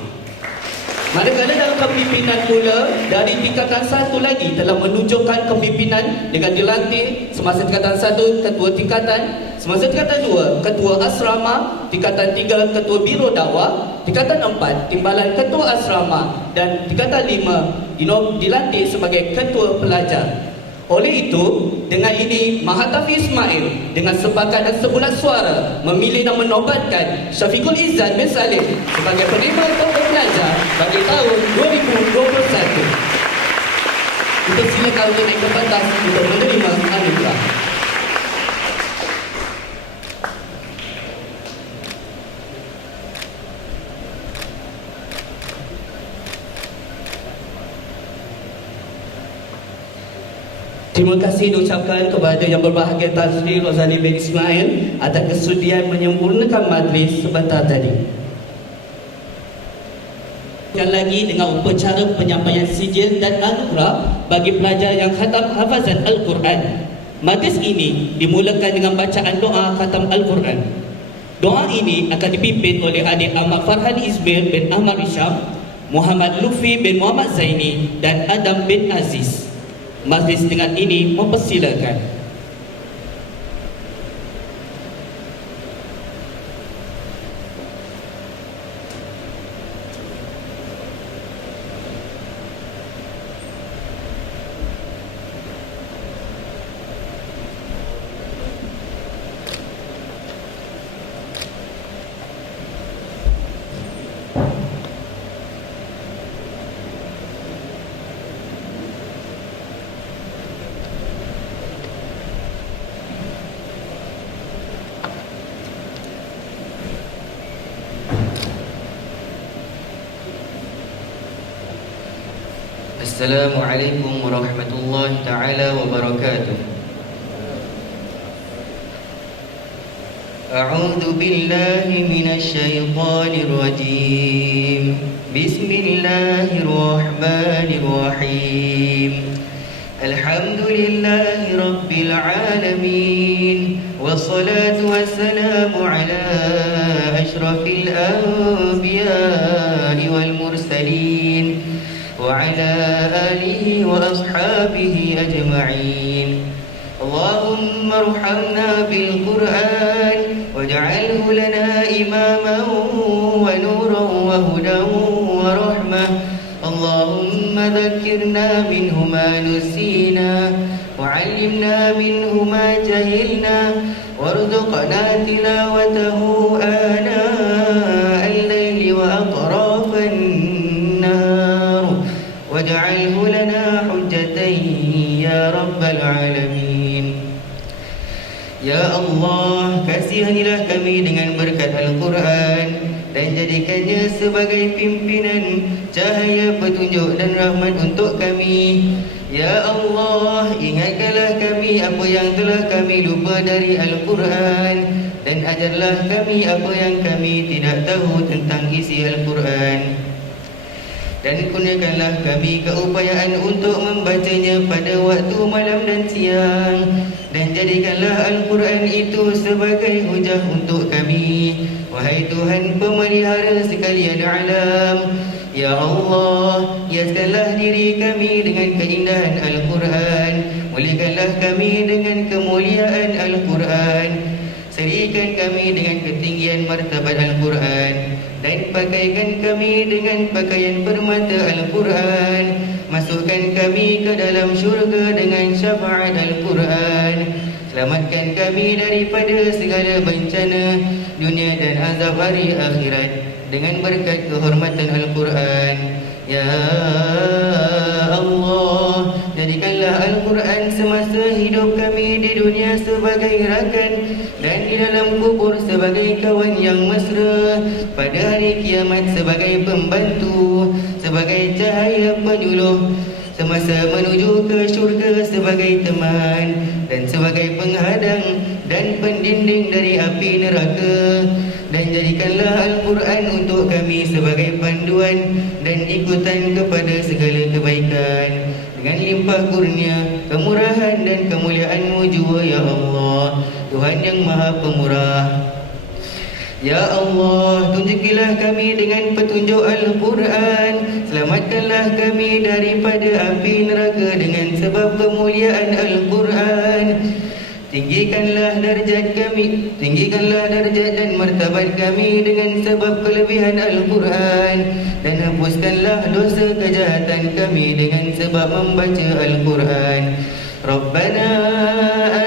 Manakala dalam kepimpinan pula, dari tingkatan 1 lagi telah menunjukkan kepimpinan dengan dilantik semasa tingkatan 1 ketua tingkatan, semasa tingkatan 2 ketua asrama, tingkatan 3 ketua biro dakwah, tingkatan 4 timbalan ketua asrama dan tingkatan 5 dilantik sebagai ketua pelajar. Oleh itu, dengan ini Mahat Tafiz Ismail dengan sepakat dan sebulat suara memilih dan menobatkan Syafiqul Izzan bin Salim sebagai penerima tokoh pelajar bagi tahun 2021. Kita silakan untuk naik ke pentas untuk menerima anugerah. Terima kasih diucapkan kepada yang berbahagia Tan Sri Rozali bin Ismail atas kesudian menyempurnakan majlis sebentar tadi. Dan lagi dengan upacara penyampaian sijil dan anugerah bagi pelajar yang khatam hafazan Al-Quran. Majlis ini dimulakan dengan bacaan doa khatam Al-Quran. Doa ini akan dipimpin oleh adik Ahmad Farhan Ismail bin Ahmad Isham, Muhammad Lufi bin Muhammad Zaini dan Adam bin Aziz. Majlis dengan ini mempersilakan. Assalamualaikum warahmatullahi ta'ala wabarakatuh. A'udzu billahi minasy syaithanir rajim. Bismillahirrahmanirrahim. Alhamdulillahi rabbil alamin. Wassalatu wassalamu ala asyrafil anbiya'i wal mursalin وعلى آله وأصحابه أجمعين. اللهم ارحمنا بالقرآن لنا إماما ونورا وهدى ورحمة اللهم ذكرنا منه ما نسينا وعلمنا منه ما جهلنا وارزقنا تلاوته آناء الليل وأطراف النهار واجعله لنا حجة يا رب العالمين. Ya Allah, kasihanilah kami dengan berkat Al-Quran dan jadikannya sebagai pimpinan, cahaya petunjuk dan rahmat untuk kami. Ya Allah, ingatkanlah kami apa yang telah kami lupa dari Al-Quran dan ajarlah kami apa yang kami tidak tahu tentang isi Al-Quran. Dan kurniakanlah kami keupayaan untuk membacanya pada waktu malam dan siang. Dan jadikanlah Al-Quran itu sebagai hujah untuk kami. Wahai Tuhan pemelihara sekalian alam, Ya Allah, hiaskanlah diri kami dengan keindahan Al-Quran. Muliakanlah kami dengan kemuliaan Al-Quran. Serikan kami dengan ketinggian martabat Al-Quran dan pakaikan kami dengan pakaian permata Al-Quran. Masukkan kami ke dalam syurga dengan syafaat Al-Quran. Selamatkan kami daripada segala bencana dunia dan azab hari akhirat dengan berkat kehormatan Al-Quran. Ya Allah, jadikanlah Al-Quran semasa hidup kami di dunia sebagai rakan dan di dalam kubur sebagai kawan yang mesra, pada hari kiamat sebagai pembantu, sebagai cahaya penyuluh, semasa menuju ke syurga sebagai teman dan sebagai penghadang dan pendinding dari api neraka. Dan jadikanlah Al-Quran untuk kami sebagai panduan dan ikutan kepada segala kebaikan dengan limpah kurnia, kemurahan dan kemuliaan-Mu jua ya Allah, Tuhan yang Maha Pemurah. Ya Allah, tunjukilah kami dengan petunjuk Al-Quran. Selamatkanlah kami daripada api neraka dengan sebab kemuliaan Al-Quran. Tinggikanlah darjat dan martabat kami dengan sebab kelebihan Al-Quran. Dan hapuskanlah dosa kejahatan kami dengan sebab membaca Al-Quran. Rabbana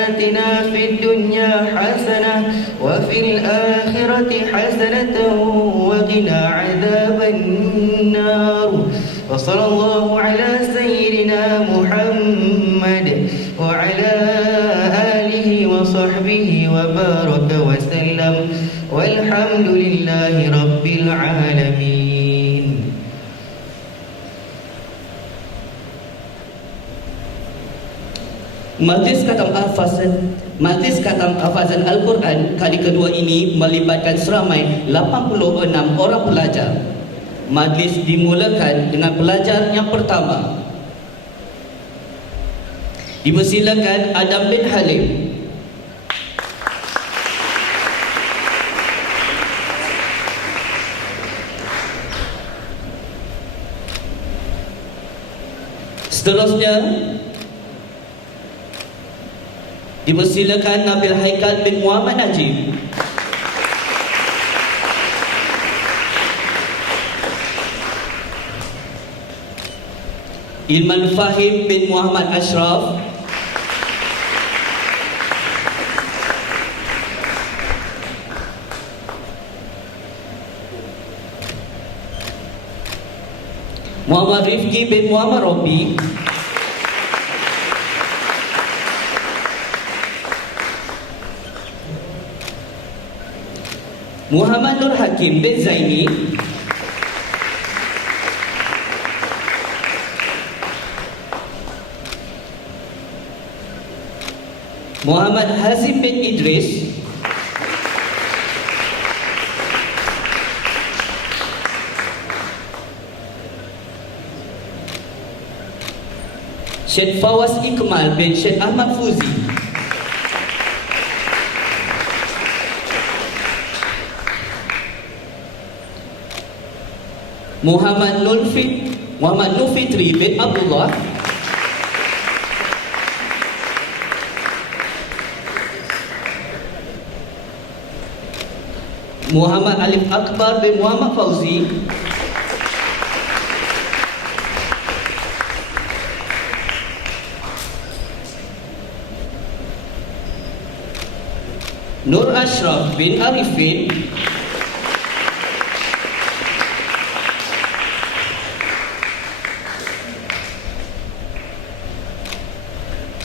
atina fid dunya hasanah wa fil akhirati hasanatan wa qina adzaban nar. Wa sallallahu ala sayyidina Muhammad wa ala alihi wa sahbihi wa baraka wa sallam walhamdulillahi rabbil alamin. Majlis Khatam Hafazan Al-Quran kali kedua ini melibatkan seramai 86 orang pelajar. Majlis dimulakan dengan pelajar yang pertama. Dipersilakan Adam bin Halim. Seterusnya dipersilakan Nabil Haikal bin Muhammad Najib. Ilman Fahim bin Muhammad Ashraf. Muhammad Rifki bin Muhammad Robi. Muhammad Nur Hakim bin Zaini. Muhammad Hazim bin Idris. Syed Fawaz Ikmal bin Syed Ahmad Fuzi. Muhammad Nufitri bin Abdullah. Muhammad Alif Akbar bin Muhammad Fauzi, Nur Ashraf bin Arifin,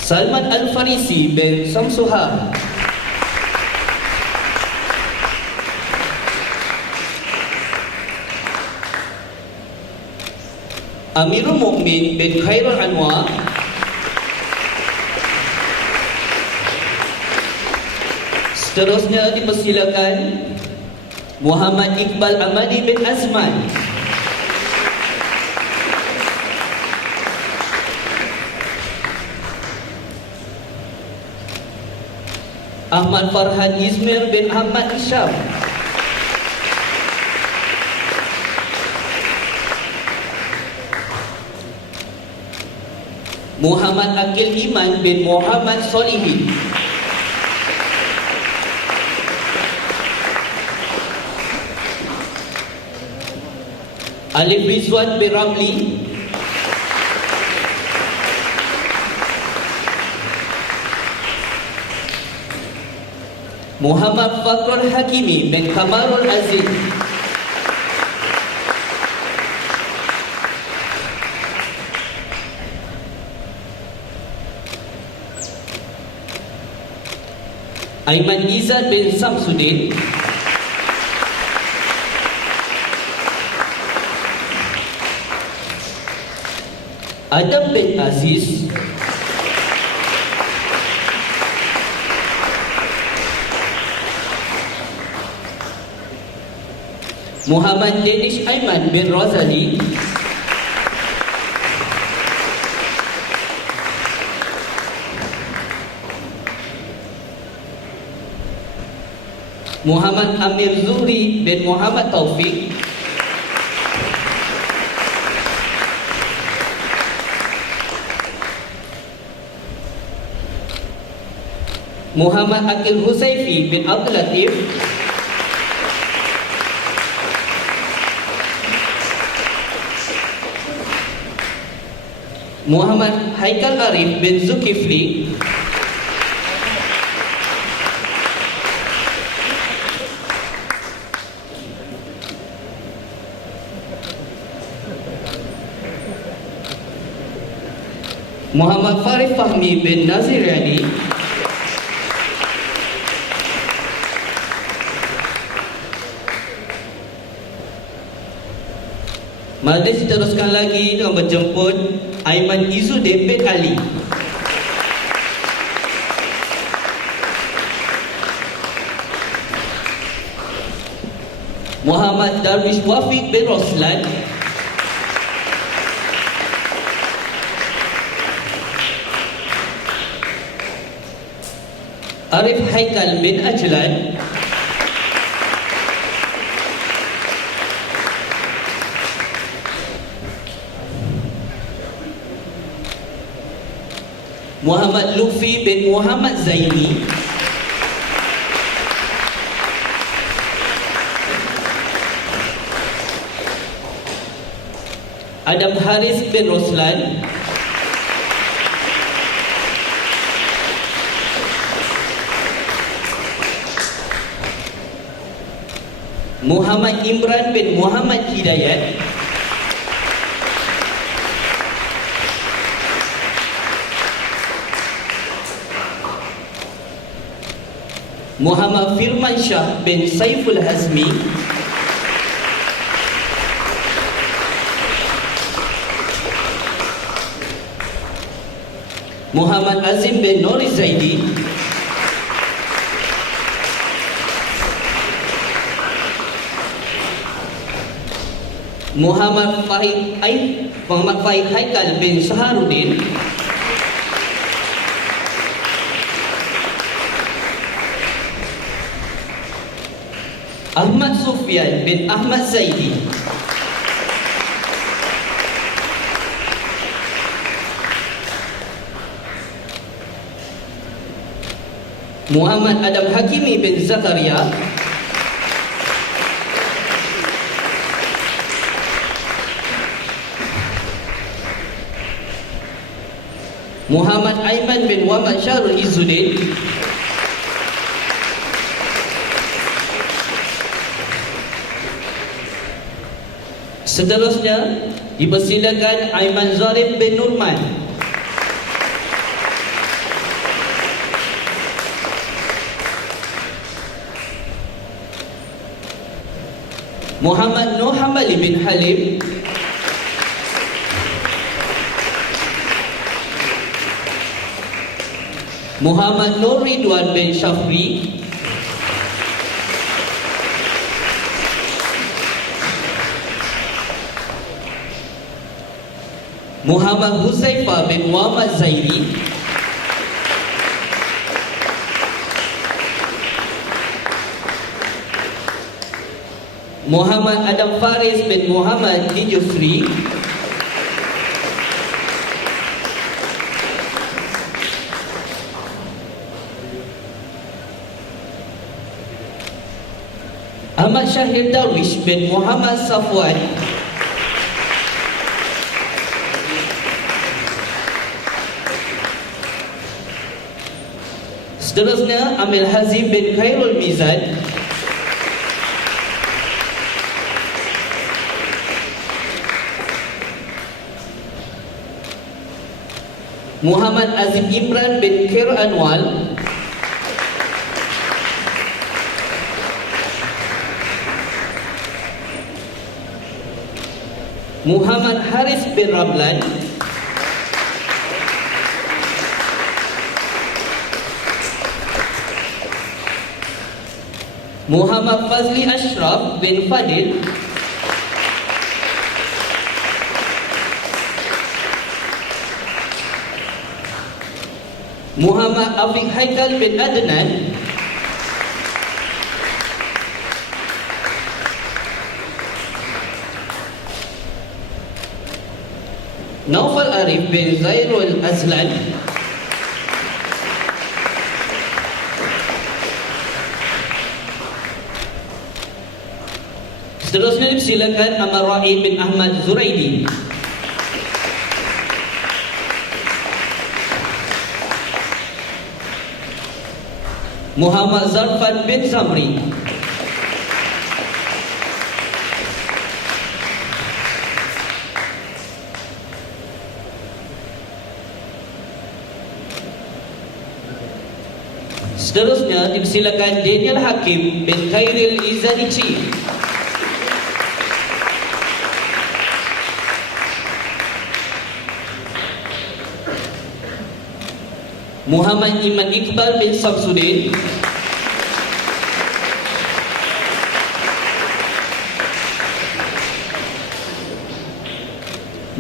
Salman Al-Farisi bin Samsuha, Amirul Mukmin bin Khairul Anwar, seterusnya dipersilakan Muhammad Iqbal Amadi bin Azman, Ahmad Farhan Ismail bin Ahmad Isham, Muhammad Akil Iman bin Muhammad Solihin, Alif Rizwan bin Ramli, Muhammad Fakrul Hakimi bin Kamarul Aziz, Aiman Izzat bin Samsudin, Adam bin Aziz, Muhammad Danish Aiman bin Razali, Muhammad Amir Zuhri bin Muhammad Taufik, Muhammad Akil Husayfi bin Abdul Latif, Muhammad Haikal Arif bin Zulkifli, Muhammad Farif Fahmi bin Naziriani, majlis diteruskan lagi dengan menjemput Aiman Izzuddin bin Ali, Muhammad Darwish Wafiq bin Roslan, Arif Haikal bin Ajlan, Muhammad Lufi bin Muhammad Zaini, Adam Haris bin Roslan, Muhammad Imran bin Muhammad Hidayat, Muhammad Firman Shah bin Saiful Hazmi, Muhammad Azim bin Nuri Zaidi, Muhammad Fahid Haikal bin Saharuddin, Ahmad Sufyan bin Ahmad Zaidi, Muhammad Adam Hakimi bin Zakaria, Muhammad Aiman bin Muhammad Syahrul Izzuddin. Seterusnya dipersilakan Aiman Zarif bin Nurman. Muhammad Nur Hambali bin Halim. Muhammad Nur Ridwan bin Syafri. Muhammad Huzaifah bin Muhammad Zairi. Muhammad Adam Faris bin Muhammad Dijusri. Ahmad Syahir Darwish bin Muhammad Safwan. Seterusnya Amil Hazim bin Khairul Mizan. Muhammad Azim Imran bin Khair Anwal. Muhammad Haris bin Ramlan. Muhammad Fazli Ashraf bin Fadil. Muhammad Afiq Haikal bin Adnan. Naufal Arif bin Zairul Azlan. Seterusnya silakan Amar Rahim bin Ahmad Zuraidi. Muhammad Zarfan bin Zamri. Seterusnya dipersilakan Daniel Hakim bin Khairil Izanici. Muhammad Iman Iqbal bin Samsudin.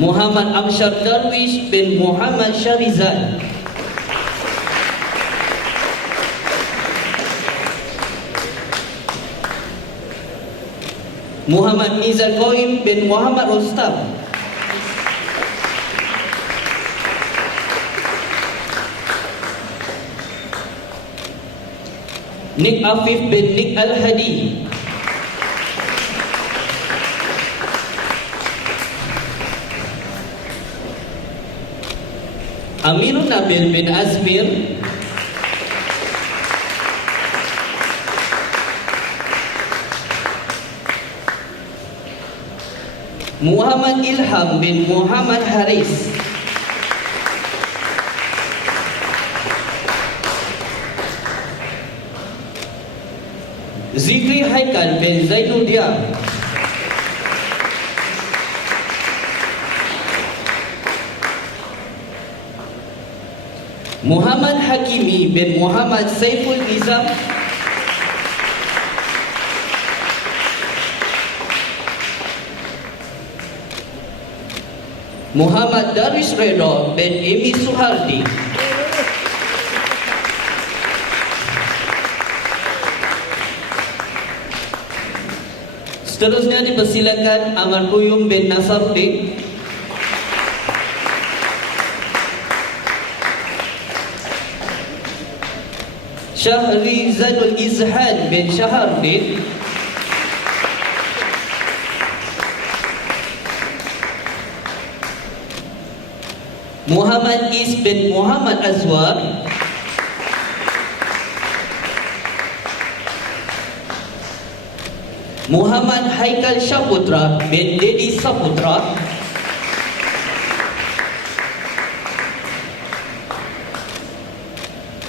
Muhammad Amsyar Darwish bin Muhammad Syarizal. Muhammad Nizar Qaim bin Muhammad Rustam. Nik Afif bin Nik Al-Hadi. Amirul Nabil bin Azmir. Muhammad Ilham bin Muhammad Haris. Zikri Haikal bin Zainul Dia. Muhammad Hakimi bin Muhammad Saiful Nizam. Muhammad Daris Redha bin Emi Suhardi. Seterusnya dipersilakan Amar Quyum bin Nasaruddin. Syahri Zadul Izhan bin Syaharuddin. Muhammad Is bin Muhammad Azwar, Muhammad Haikal Saputra bin Dedi Saputra,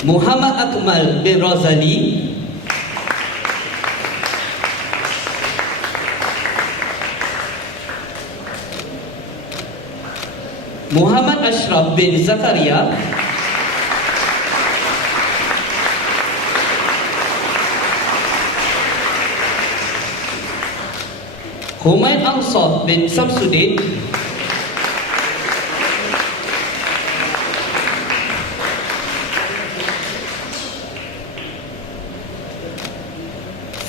Muhammad Akmal bin Razali, Muhammad Ashraf bin Zakaria, Humaid Amsaf bin Samsudin,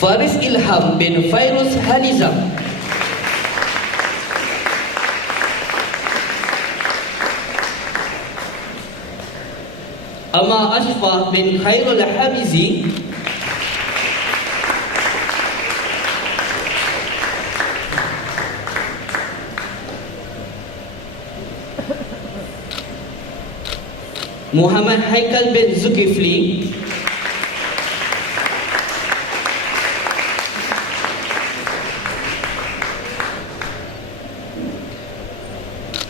Faris Ilham bin Fairuz Halizam, Ama Ashfah bin Khairul Hamizi, Muhammad Haikal bin Zulkifli,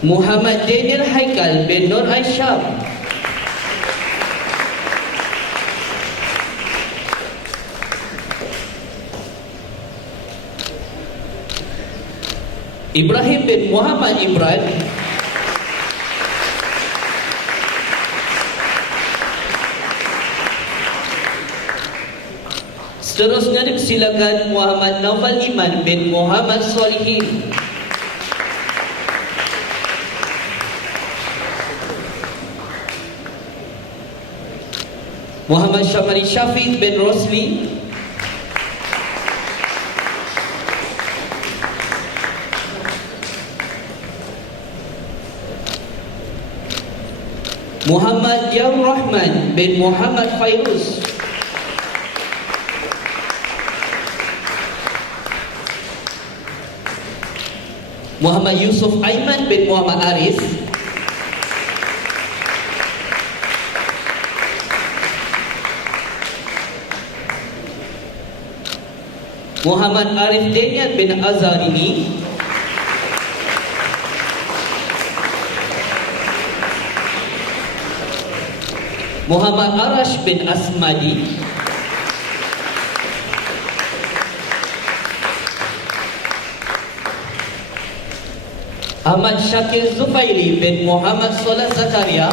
Muhammad Daniel Haikal bin Nur Aisyah, Ibrahim bin Muhammad Imran, seterusnya dipersilakan Muhammad Naufal Iman bin Muhammad Solihin, Muhammad Syamari Syafiq bin Rosli, Muhammad Yaur Rahman bin Muhammad Fairuz, Muhammad Yusuf Aiman bin Muhammad Arif, Muhammad Arif Daniel bin Azarini, Muhammad Arash bin Asmadi, Ahmad Syakir Zufaili bin Muhammad Solah Zakaria,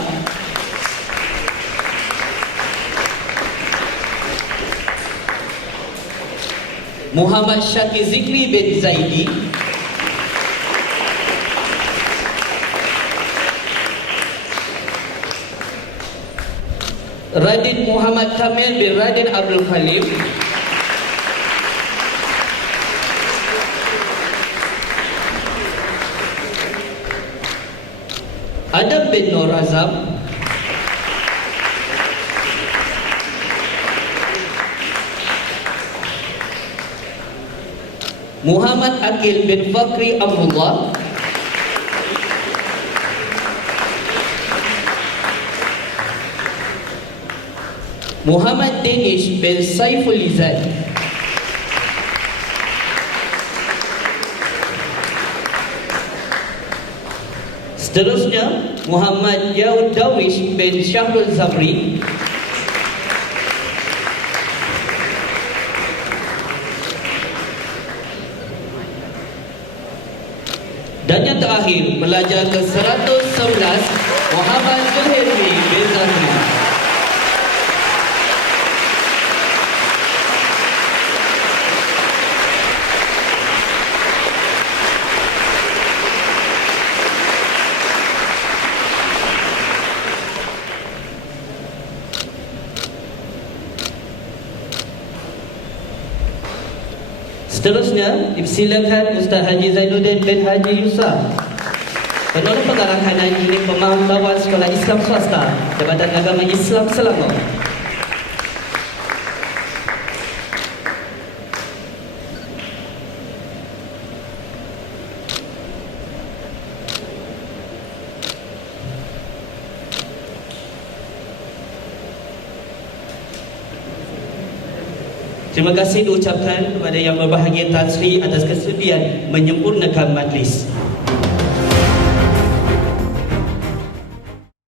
Muhammad Syakir Zikri bin Zaidi, Radin Muhammad Kamil bin Radin Abdul Khalim, Adam bin Nur Azam, Muhammad Akil bin Fakri Abdullah, Muhammad Danish bin Saiful Izan, seterusnya Muhammad Yaud Dawish bin Syahrul Zamri, dan yang terakhir pelajar ke-111 Muhammad Zuhairi bin Zahri. Seterusnya dipersilakan Ustaz Haji Zainuddin bin Haji Yusuf, Penolong Pengarahan Haji Pemantauan Sekolah Islam Swasta Jabatan Agama Islam Selangor. Terima kasih diucapkan kepada Yang Berbahagia Tan Sri atas kesediaan menyempurnakan majlis.